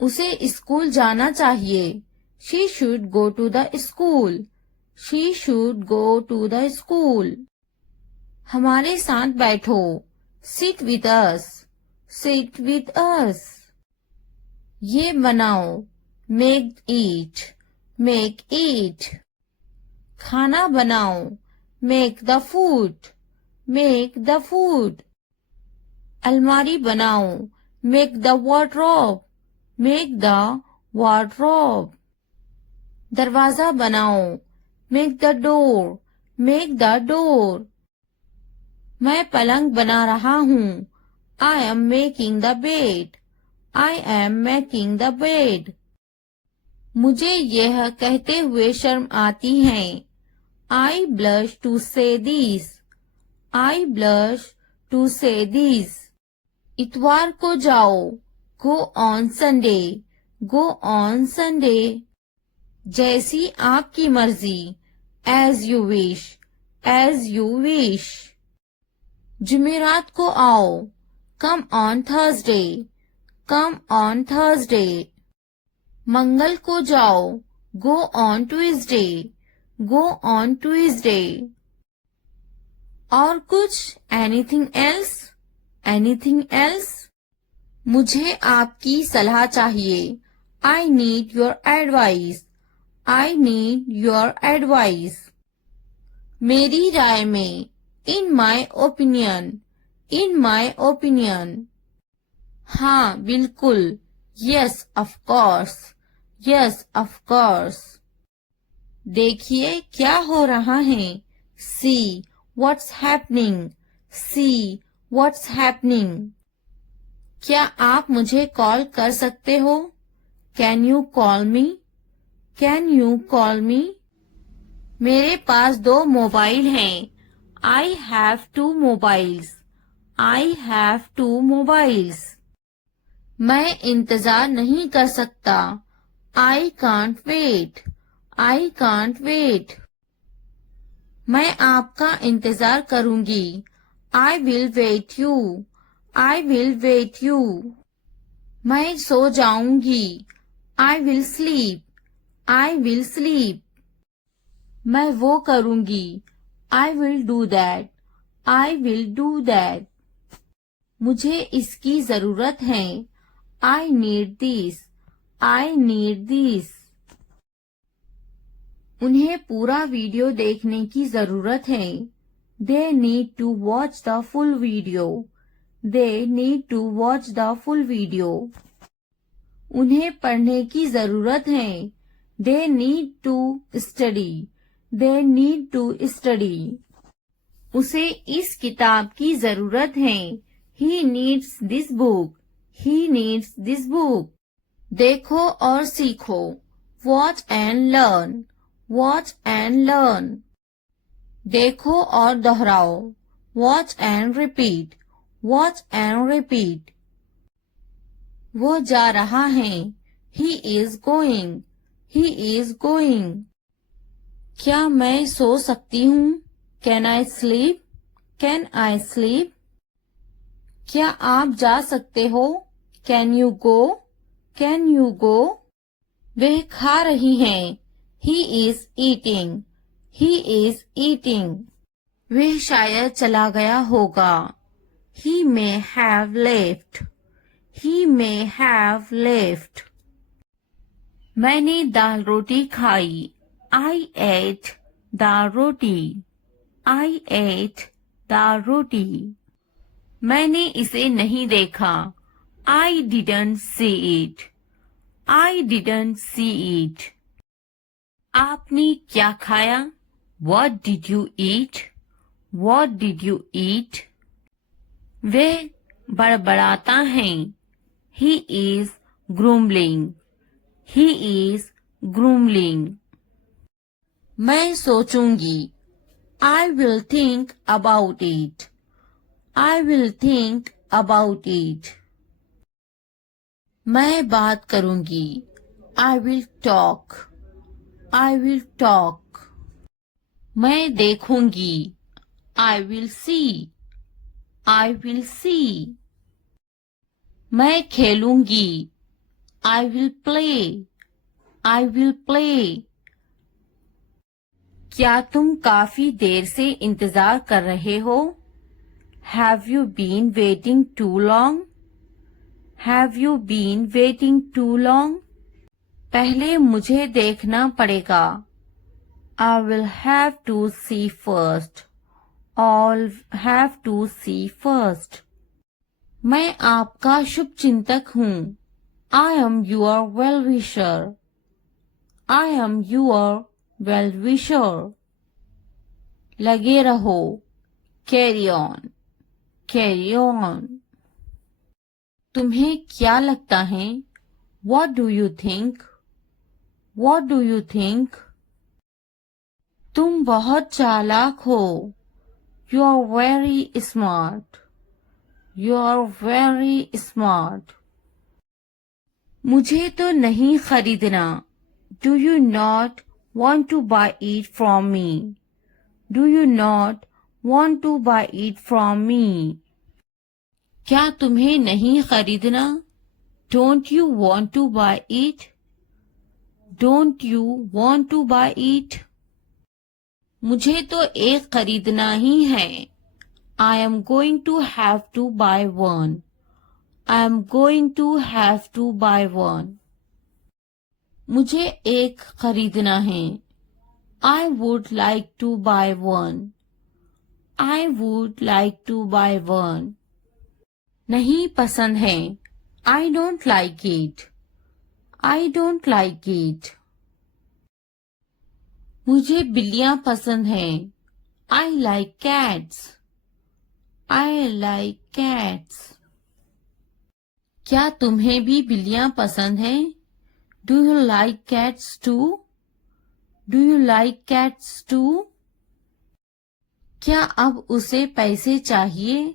उसे स्कूल जाना चाहिए. She should go to the school. She should go to the school. हमारे साथ बैठो. Sit with us. Sit with us. ये बनाओ. Make it. Make it. खाना बनाओ. Make the food. Make the food. अलमारी बनाओ. Make the wardrobe. Make the wardrobe. दरवाजा बनाओ. Make the door. Make the door. मैं पलंग बना रहा हूँ. I am making the bed. I am making the bed. मुझे यह कहते हुए शर्म आती है. I blush to say this. I blush to say this. इतवार को जाओ. Go on Sunday. Go on Sunday. जैसी आपकी मर्जी. As you wish. As you wish. जुमेरात को आओ. Come on Thursday. Come on Thursday. मंगल को जाओ. Go on Tuesday. Go on Tuesday. और कुछ? Anything else? Anything else? मुझे आपकी सलाह चाहिए. I need your advice. I need your advice. मेरी राय में. In my opinion. In my opinion. हाँ बिल्कुल. Yes of course. Yes of course. देखिए क्या हो रहा है. See what's happening. See what's happening. क्या आप मुझे कॉल कर सकते हो? Can you call me? Can you call me? मेरे पास 2 मोबाइल हैं. I have 2 mobiles. I have 2 mobiles. मैं इंतजार नहीं कर सकता. I can't wait. I can't wait. मैं आपका इंतजार करूंगी. I will wait you. I will wait you. मैं सो जाऊंगी. I will sleep. I will sleep. मैं वो करूंगी. I will do that. I will do that. मुझे इसकी जरूरत है. I need this. I need this. उन्हें पूरा वीडियो देखने की जरूरत है. They need to watch the full video. They need to watch the full video. उन्हें पढ़ने की जरूरत है. They need to study. They need to study. उसे इस किताब की जरूरत है. He needs this book. He needs this book. देखो और सीखो. Watch and learn. Watch and learn. देखो और दोहराओ. Watch and repeat. Watch and repeat. वो जा रहा है. He is going. He is going. क्या मैं सो सकती हूँ? Can I sleep? Can I sleep? क्या आप जा सकते हो? Can you go? Can you go? वह खा रही हैं. He is eating. He is eating. वह शायद चला गया होगा. He may have left. He may have left. मैंने दाल रोटी खाई. I ate dal roti. I ate dal roti. मैंने इसे नहीं देखा. I didn't see it. I didn't see it. आपने क्या खाया? What did you eat? What did you eat? वह बड़बड़ाता है. He is grumbling. He is grumbling. मैं सोचूंगी. I will think about it. I will think about it. मैं बात करूंगी. I will talk. I will talk. मैं देखूंगी. I will see. I will see. मैं खेलूंगी. I will play. I will play. क्या तुम काफी देर से इंतजार कर रहे हो? Have you been waiting too long? Have you been waiting too long? पहले मुझे देखना पड़ेगा. I will have to see first. I'll have to see first. मैं आपका शुभ चिंतक हूँ. I am your well-wisher. I am your well-wisher. लगे रहो. Carry on. Carry on. तुम्हें क्या लगता है? What do you think? What do you think? तुम बहुत चालाक हो. You are very smart. You are very smart. मुझे तो नहीं खरीदना. Do you not want to buy it from me? Do you not want to buy it from me? क्या तुम्हें नहीं खरीदना? Don't you want to buy it? Don't you want to buy it? मुझे तो एक खरीदना ही है. I am going to have to buy one. I am going to have to buy one. मुझे एक खरीदना है. I would like to buy one. I would like to buy one. नहीं पसंद है. I don't like it. I don't like it. मुझे बिल्लियाँ पसंद हैं. I like cats. I like cats. क्या तुम्हें भी बिल्लियाँ पसंद हैं? Do you like cats too? Do you like cats too? क्या अब उसे पैसे चाहिए?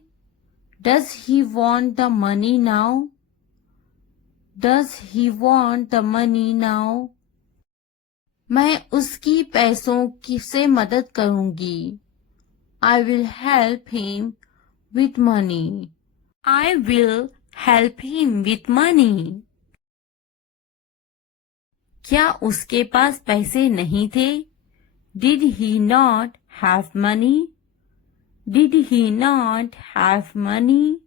Does he want the money now? Does he want the money now? मैं उसकी पैसों की से मदद करूंगी. I will help him with money. I will help him with money. क्या उसके पास पैसे नहीं थे? Did he not have money? Did he not have money?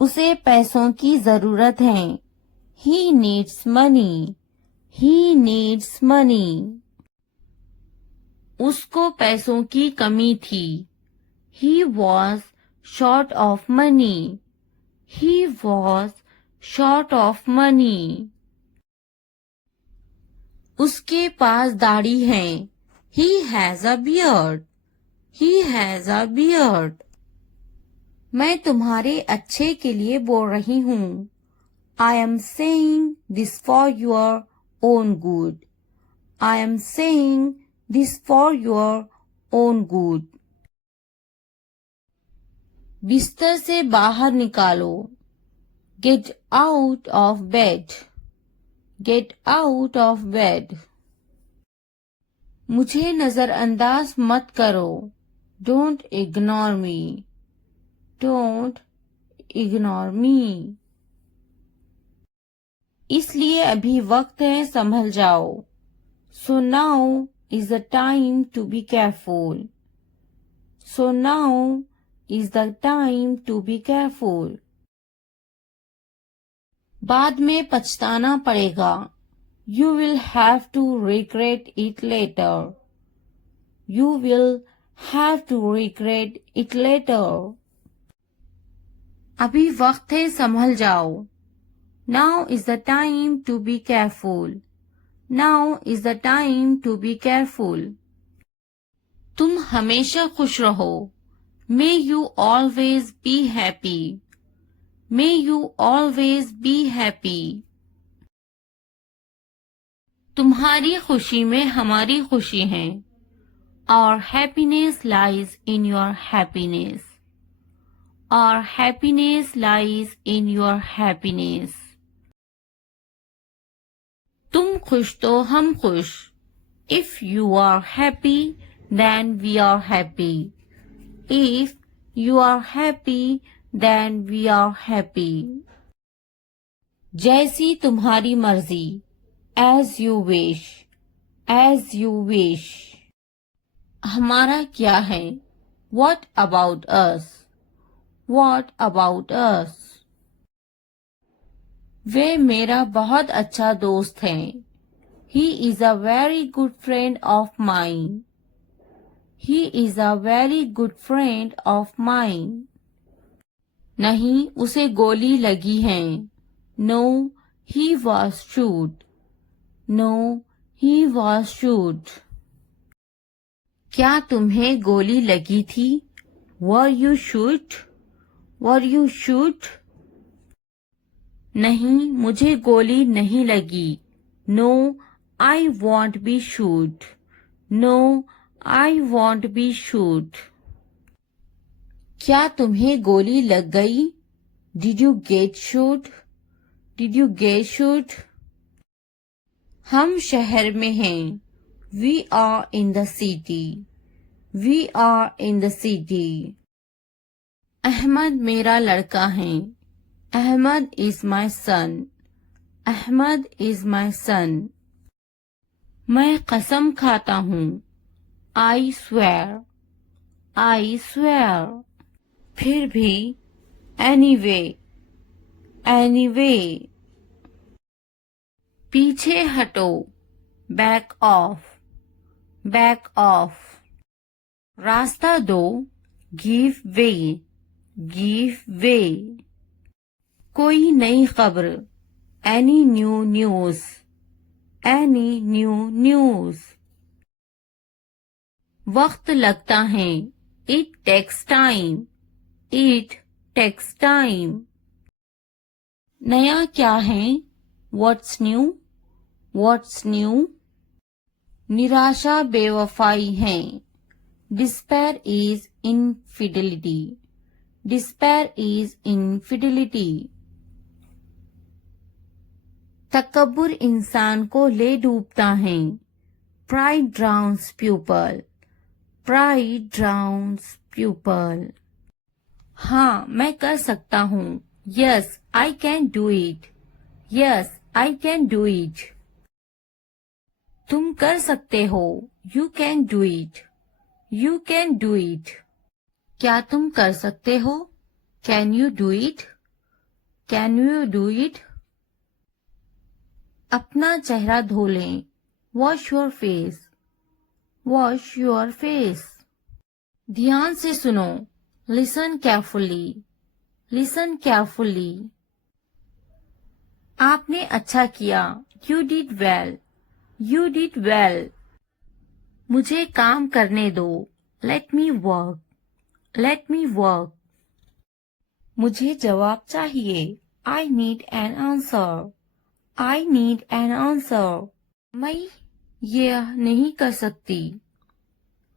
उसे पैसों की जरूरत है. He needs money. He needs money. उसको पैसों की कमी थी. He was short of money. He was short of money. उसके पास दाढ़ी है. He has a beard. He has a beard. मैं तुम्हारे अच्छे के लिए बोल रही हूँ. I am saying this for your own good. I am saying this for your own good. बिस्तर से बाहर निकालो. Get out of bed. Get out of bed. मुझे नजरअंदाज मत करो. Don't ignore me. Don't ignore me. इसलिए अभी वक्त है संभल जाओ. So now is the time to be careful. So now is the time to be careful. बाद में पछताना पड़ेगा. You will have to regret it later. You will have to regret it later. अभी वक्त है संभल जाओ. Now is the time to be careful. Now is the time to be careful. तुम हमेशा खुश रहो. May you always be happy. May you always be happy. तुम्हारी खुशी में हमारी खुशी है. Our happiness lies in your happiness. Our happiness lies in your happiness. तुम खुश तो हम खुश. If you are happy, then we are happy. If you are happy, then we are happy. जैसी तुम्हारी मर्जी. As you wish. As you wish. हमारा क्या है? What about us? What about us? वे मेरा बहुत अच्छा दोस्त है. He is a very good friend of mine. He is a very good friend of mine. नहीं, उसे गोली लगी है. No, he was shot. No, he was shot. क्या तुम्हें गोली लगी थी? Were you shot? Were you shot? नहीं, मुझे गोली नहीं लगी. No, I won't be shot. No, I won't be shot. क्या तुम्हें गोली लग गई? Did you get shot? Did you get shot? हम शहर में हैं. We are in the city. We are in the city. Ahmad मेरा लड़का है. Ahmad is my son. Ahmad is my son. मैं कसम खाता हूँ. I swear. I swear. फिर भी. Anyway. Anyway. पीछे हटो. Back off. Back off. रास्ता दो. Give way. Give way. कोई नई खबर. Any new news. Any new news. वक्त लगता है. It takes time. It takes time. नया क्या है? What's new? What's new? निराशा बेवफाई है. Despair is infidelity. Despair is infidelity. तकब्बुर इंसान को ले डूबता है. Pride drowns pupil. Pride drowns pupil. हाँ, मैं कर सकता हूँ. Yes, I can do it. Yes, I can do it. तुम कर सकते हो. You can do it. You can do it. क्या तुम कर सकते हो? Can you do it? Can you do it? अपना चेहरा धो लें. Wash your face. Wash your face. ध्यान से सुनो. Listen carefully. Listen carefully. आपने अच्छा किया. You did well. You did well. मुझे काम करने दो. Let me work. Let me work. मुझे जवाब चाहिए. I need an answer. I need an answer. मैं यह नहीं कर सकती.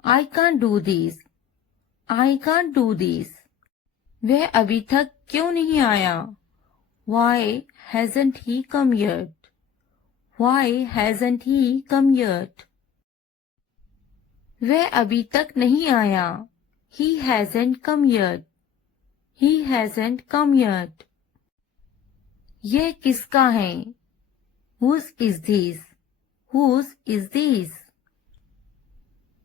I can't do this. I can't do this. वह अभी तक क्यों नहीं आया? Why hasn't he come yet? Why hasn't he come yet? वह अभी तक नहीं आया. He hasn't come yet. He hasn't come yet. यह किसका है? Whose is this? Whose is this?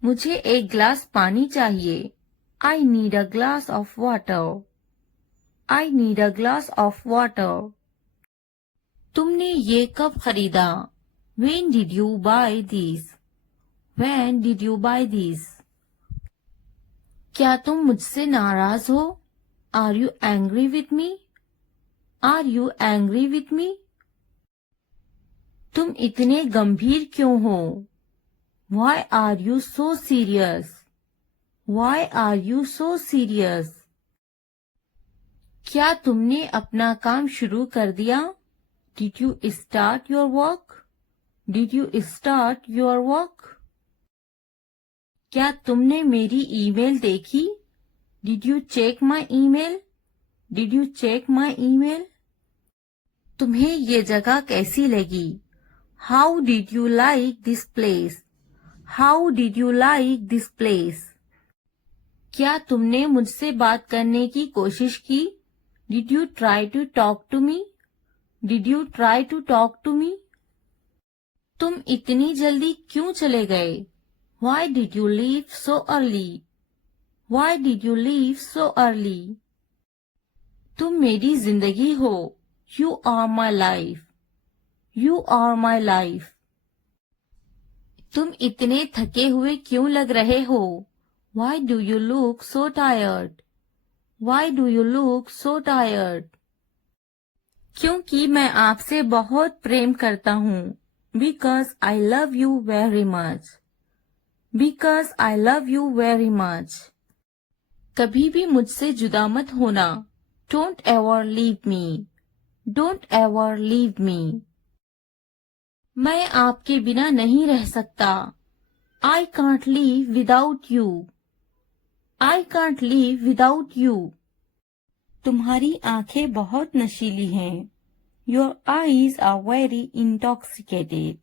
मुझे एक गिलास पानी चाहिए. I need a glass of water. I need a glass of water. तुमने ये कब खरीदा? When did you buy this? When did you buy this? क्या तुम मुझसे नाराज हो? Are you angry with me? Are you angry with me? तुम इतने गंभीर क्यों हो? Why are you so serious? Why are you so serious? क्या तुमने अपना काम शुरू कर दिया? Did you start your work? Did you start your work? क्या तुमने मेरी ईमेल देखी? Did you check my email? Did you check my email? तुम्हें ये जगह कैसी लगी? How did you like this place? How did you like this place? क्या तुमने मुझसे बात करने की कोशिश की? Did you try to talk to me? Did you try to talk to me? तुम इतनी जल्दी क्यों चले गए? Why did you leave so early? Why did you leave so early? तुम मेरी जिंदगी हो. You are my life. You are my life. तुम इतने थके हुए क्यों लग रहे हो? Why do you look so tired? Why do you look so tired? क्योंकि मैं आपसे बहुत प्रेम करता हूँ. Because I love you very much. Because I love you very much. कभी भी मुझसे जुदा मत होना. Don't ever leave me. Don't ever leave me. मैं आपके बिना नहीं रह सकता. I can't live without you. I can't live without you. तुम्हारी आंखें बहुत नशीली हैं. Your eyes are very intoxicated.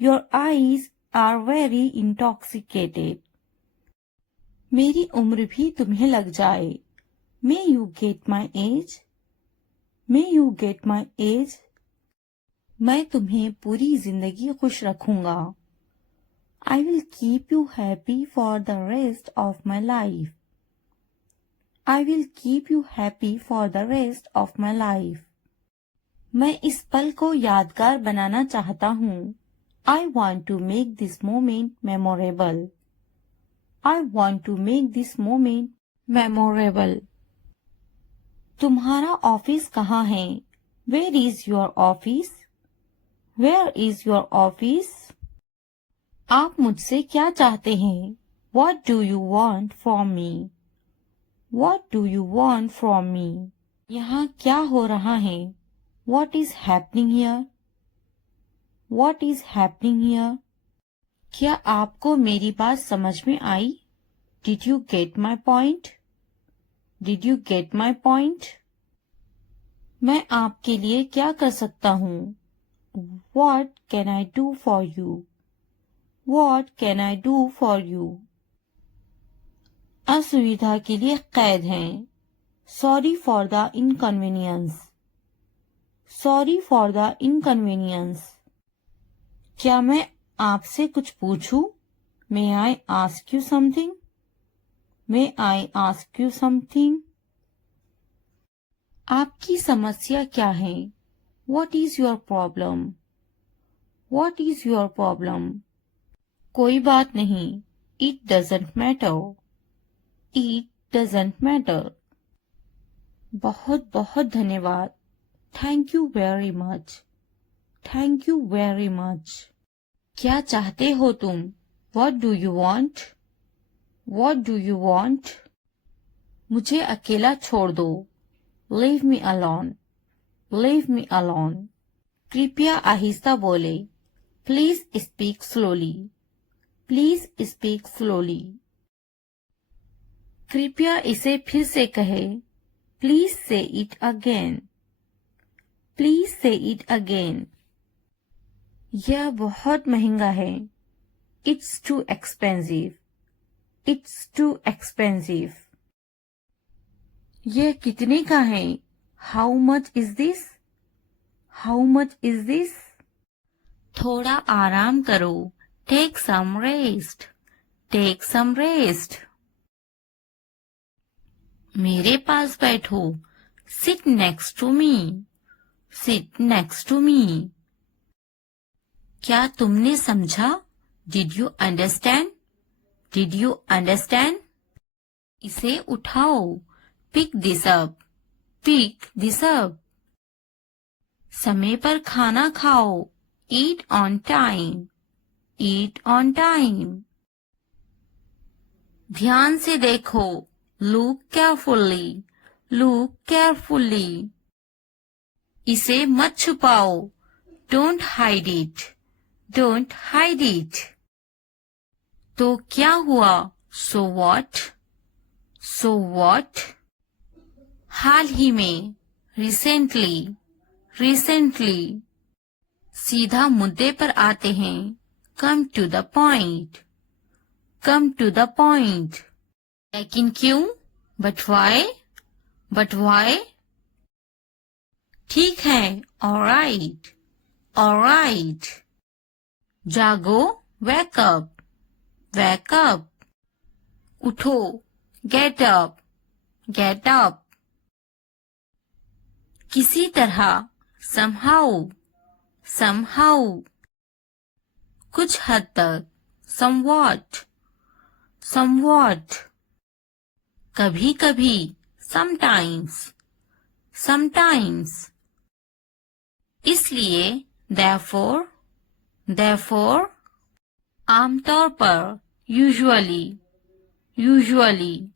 Your eyes are very intoxicated. मेरी उम्र भी तुम्हें लग जाए. May you get my age? May you get my age? मैं तुम्हें पूरी जिंदगी खुश रखूंगा. I will keep you happy for the rest of my life. I will keep you happy for the rest of my life. मैं इस पल को यादगार बनाना चाहता हूँ. I want to make this moment memorable. I want to make this moment memorable. तुम्हारा office कहाँ है? Where is your office? Where is your office? आप मुझसे क्या चाहते हैं? What do you want from me? What do you want from me? यहाँ क्या हो रहा है? What is happening here? What is happening here? क्या आपको मेरी बात समझ में आई? Did you get my point? Did you get my point? मैं आपके लिए क्या कर सकता हूँ? What can I do for you? What can I do for you? असुविधा के लिए कैद हैं. Sorry for the inconvenience. Sorry for the inconvenience. क्या मैं आपसे कुछ पूछूं? May I ask you something? May I ask you something? आपकी समस्या क्या है? What is your problem? What is your problem? कोई बात नहीं. It doesn't matter. It doesn't matter. बहुत बहुत धन्यवाद. Thank you very much. Thank you very much. क्या चाहते हो तुम? What do you want? What do you want? मुझे अकेला छोड़ दो. Leave me alone. Leave me alone. कृपया आहिस्ता बोले. Please speak slowly. Please speak slowly. कृपया इसे फिर से कहे. Please say it again. Please say it again. यह बहुत महंगा है. It's too expensive. It's too expensive. यह कितने का है? How much is this? How much is this? थोड़ा आराम करो. Take some rest. Take some rest. मेरे पास बैठो। Sit next to me. Sit next to me. क्या तुमने समझा? Did you understand? Did you understand? इसे उठाओ। Pick this up. Pick this up. समय पर खाना खाओ। Eat on time. Eat on time. ध्यान से देखो। Look carefully. Look carefully. इसे मत छुपाओ। Don't hide it. Don't hide it. तो क्या हुआ? So what? So what? हाल ही में। रिसेंटली। रिसेंटली। सीधा मुद्दे पर आते हैं। Come to the point. Come to the point. लेकिन क्यों? But why? But why? ठीक है। ऑलराइट। ऑलराइट। जागो। Wake up. Wake up. उठो। Get up. Get up. किसी तरह। somehow। somehow। कुछ हद तक। somewhat। somewhat। कभी कभी। sometimes। sometimes। इसलिए। therefore। therefore। आमतौर पर। usually। usually।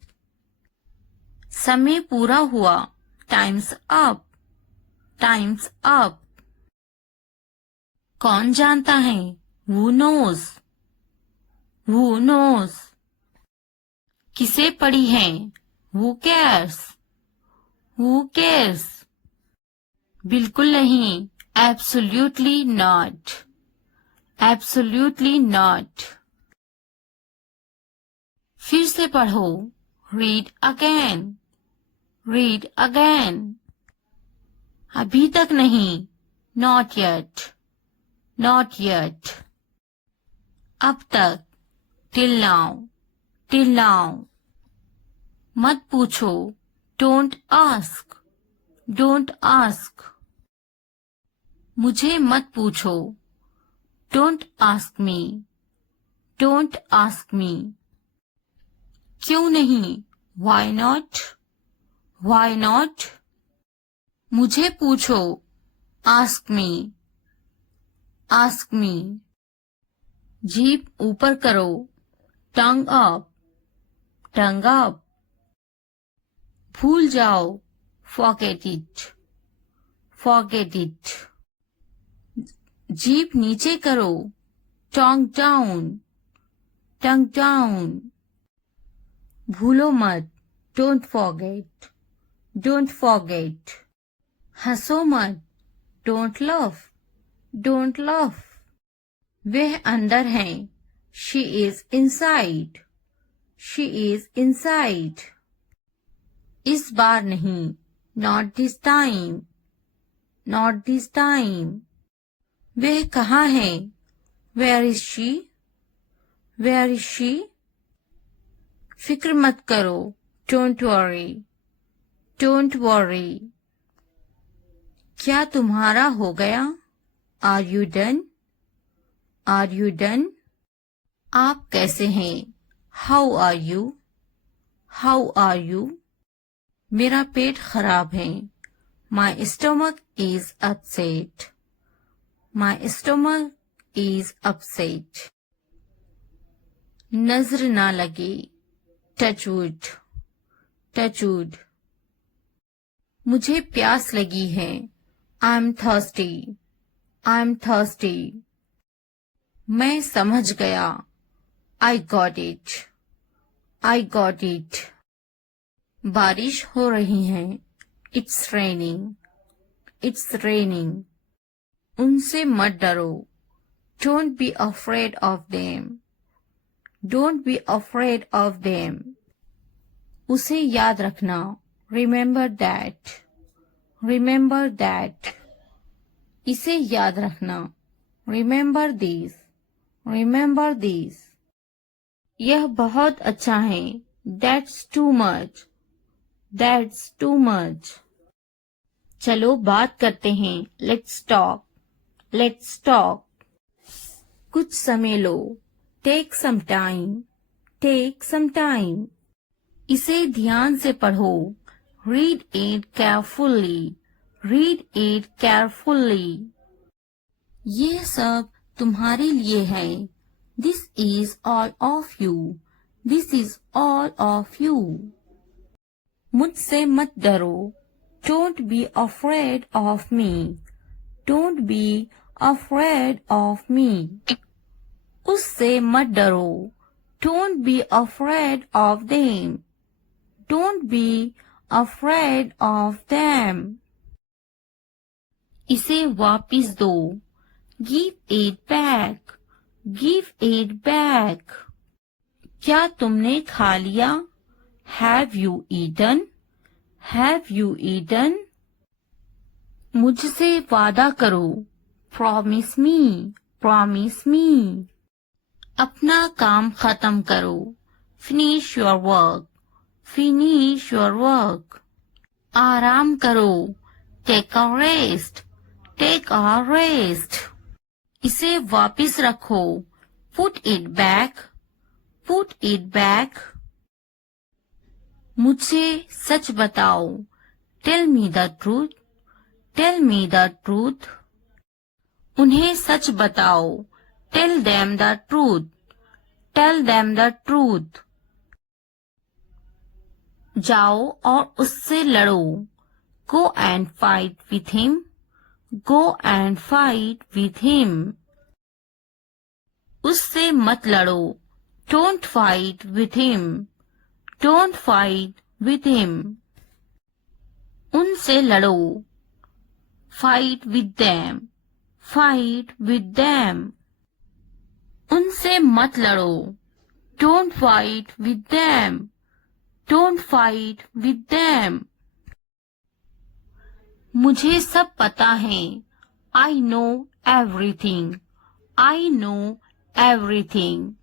समय पूरा हुआ। Times up. Times up. कौन जानता है? Who knows? Who knows? किसे पड़ी है? Who cares? Who cares? बिल्कुल नहीं। Absolutely not। Absolutely not। फिर से पढ़ो। Read again। Read again। अभी तक नहीं। Not yet। Not yet। अब तक। Till now। Till now। मत पूछो। Don't ask। Don't ask। मुझे मत पूछो। Don't ask me। Don't ask me। क्यों नहीं? Why not? Why not? मुझे पूछो। Ask me। Ask me। जीभ ऊपर करो। Tongue up। Tongue up। भूल जाओ। Forget it। Forget it। जीभ नीचे करो। Tongue down। Tongue down। भूलो मत। Don't forget। Don't forget। हंसो मत। Don't laugh। Don't laugh। वह अंदर है। She is inside। She is inside। इस बार नहीं। Not this time। Not this time। वह कहाँ है? Where is she? Where is she? फिक्र मत करो। Don't worry। Don't worry। क्या तुम्हारा हो गया? Are you done? Are you done? आप कैसे हैं? How are you? How are you? मेरा पेट खराब है। My stomach is upset। My stomach is upset। नजर ना लगे। Touch wood। Touch wood। मुझे प्यास लगी है। I'm thirsty। I'm thirsty। मैं समझ गया। I got it। I got it। बारिश हो रही है। It's raining। It's raining। उनसे मत डरो। Don't be afraid of them। Don't be afraid of them। उसे याद रखना। Remember that। Remember that। इसे याद रखना। Remember this। Remember this। यह बहुत अच्छा है। That's too much। That's too much. चलो बात करते हैं. Let's talk. Let's talk. कुछ समय लो. Take some time. Take some time. इसे ध्यान से पढ़ो. Read it carefully. Read it carefully. ये सब तुम्हारे लिए है. This is all of you. This is all of you. मुझसे मत डरो. Don't be afraid of me. Don't be afraid of me. उससे मत डरो. Don't be afraid of them. Don't be afraid of them. इसे वापिस दो. Give it back. Give it back. क्या तुमने खा लिया? Have you eaten? Have you eaten? मुझसे वादा करो. Promise me. Promise me. अपना काम खत्म करो. Finish your work. Finish your work. आराम करो. Take a rest. Take a rest. इसे वापिस रखो. Put it back. Put it back. मुझे सच बताओ. Tell me the truth. Tell me the truth. उन्हें सच बताओ. Tell them the truth. Tell them the truth. जाओ और उससे लड़ो. Go and fight with him. Go and fight with him. उससे मत लड़ो. Don't fight with him. Don't fight with him. उनसे लड़ो. Fight with them. Fight with them. उनसे मत लड़ो. Don't fight with them. Don't fight with them. मुझे सब पता है. I know everything. I know everything.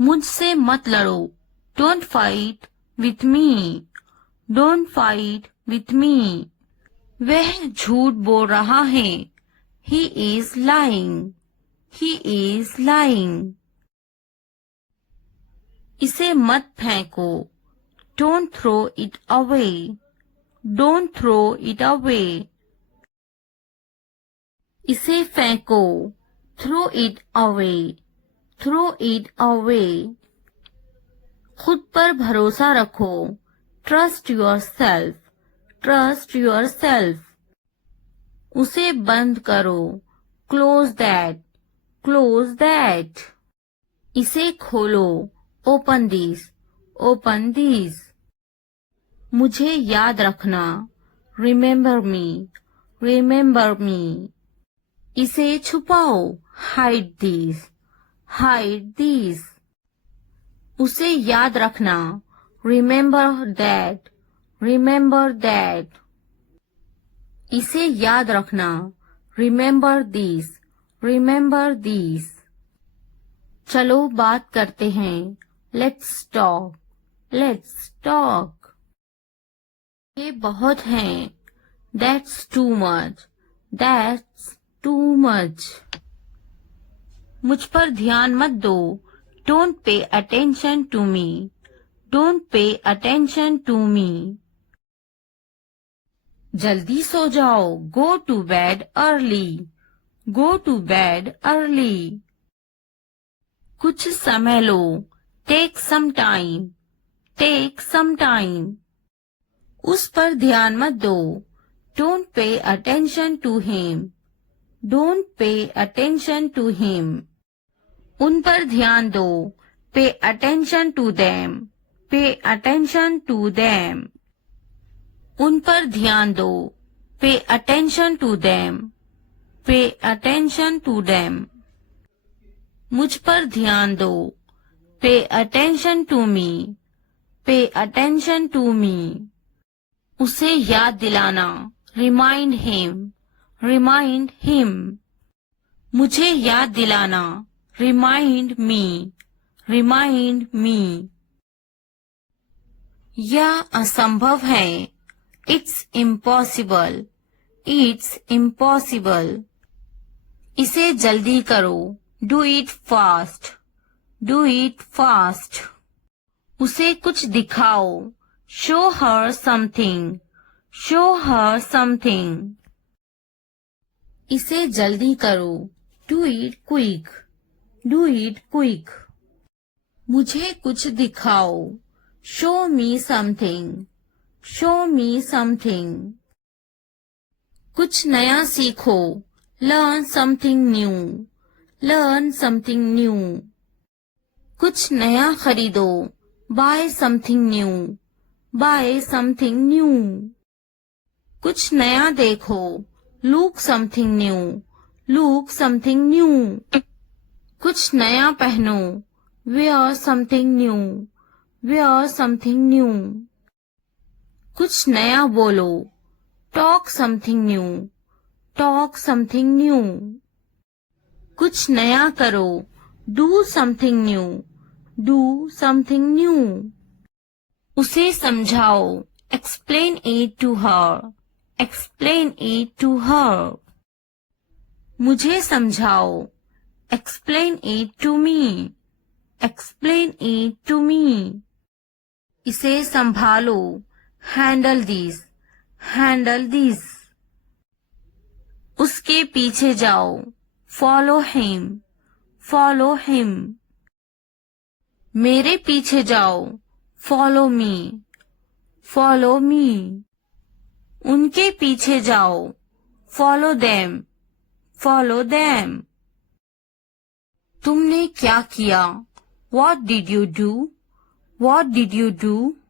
मुझसे मत लड़ो. Don't fight with me. Don't fight with me. वह झूठ बोल रहा है. He is lying. He is lying. इसे मत फेंको. Don't throw it away. Don't throw it away. इसे फेंको. Throw it away. Throw it away. खुद पर भरोसा रखो. Trust yourself. Trust yourself. उसे बंद करो. Close that. Close that. इसे खोलो. Open this. Open this. मुझे याद रखना. Remember me. Remember me. इसे छुपाओ. Hide this. Hide this. उसे याद रखना. Remember that. Remember that. इसे याद रखना. Remember this. Remember this. चलो बात करते हैं. Let's talk. Let's talk. ये बहुत हैं. That's too much. That's too much. मुझ पर ध्यान मत दो. Don't pay attention to me. Don't pay attention to me. जल्दी सो जाओ. Go to bed early. Go to bed early. कुछ समय लो. Take some time. Take some time. उस पर ध्यान मत दो. Don't pay attention to him. Don't pay attention to him. उन पर ध्यान दो. Pay attention to them. Pay attention to them. उन पर ध्यान दो. Pay attention to them. Pay attention to them. मुझ पर ध्यान दो. Pay attention to me. Pay attention to me. उसे याद दिलाना. Remind him. Remind him. मुझे याद दिलाना. Remind me. Remind me. यह असंभव है। It's impossible. It's impossible. इसे जल्दी करो। Do it fast. Do it fast. उसे कुछ दिखाओ। Show her something. Show her something. इसे जल्दी करो। Do it quick. Do it quick. मुझे कुछ दिखाओ। Show me something. Show me something. कुछ नया सीखो। Learn something new. Learn something new. कुछ नया खरीदो। Buy something new. Buy something new. कुछ नया देखो। Look something new. Look something new. कुछ नया पहनो। Wear something new. Wear something new. कुछ नया बोलो। Talk something new. Talk something new. कुछ नया करो। Do something new. Do something new. उसे समझाओ। Explain it to her. Explain it to her. मुझे समझाओ। Explain it to me. Explain it to me. इसे संभालो। Handle this. Handle this. उसके पीछे जाओ। Follow him. Follow him. मेरे पीछे जाओ। Follow me. Follow me. उनके पीछे जाओ। Follow them. Follow them. तुमने क्या किया? What did you do? What did you do?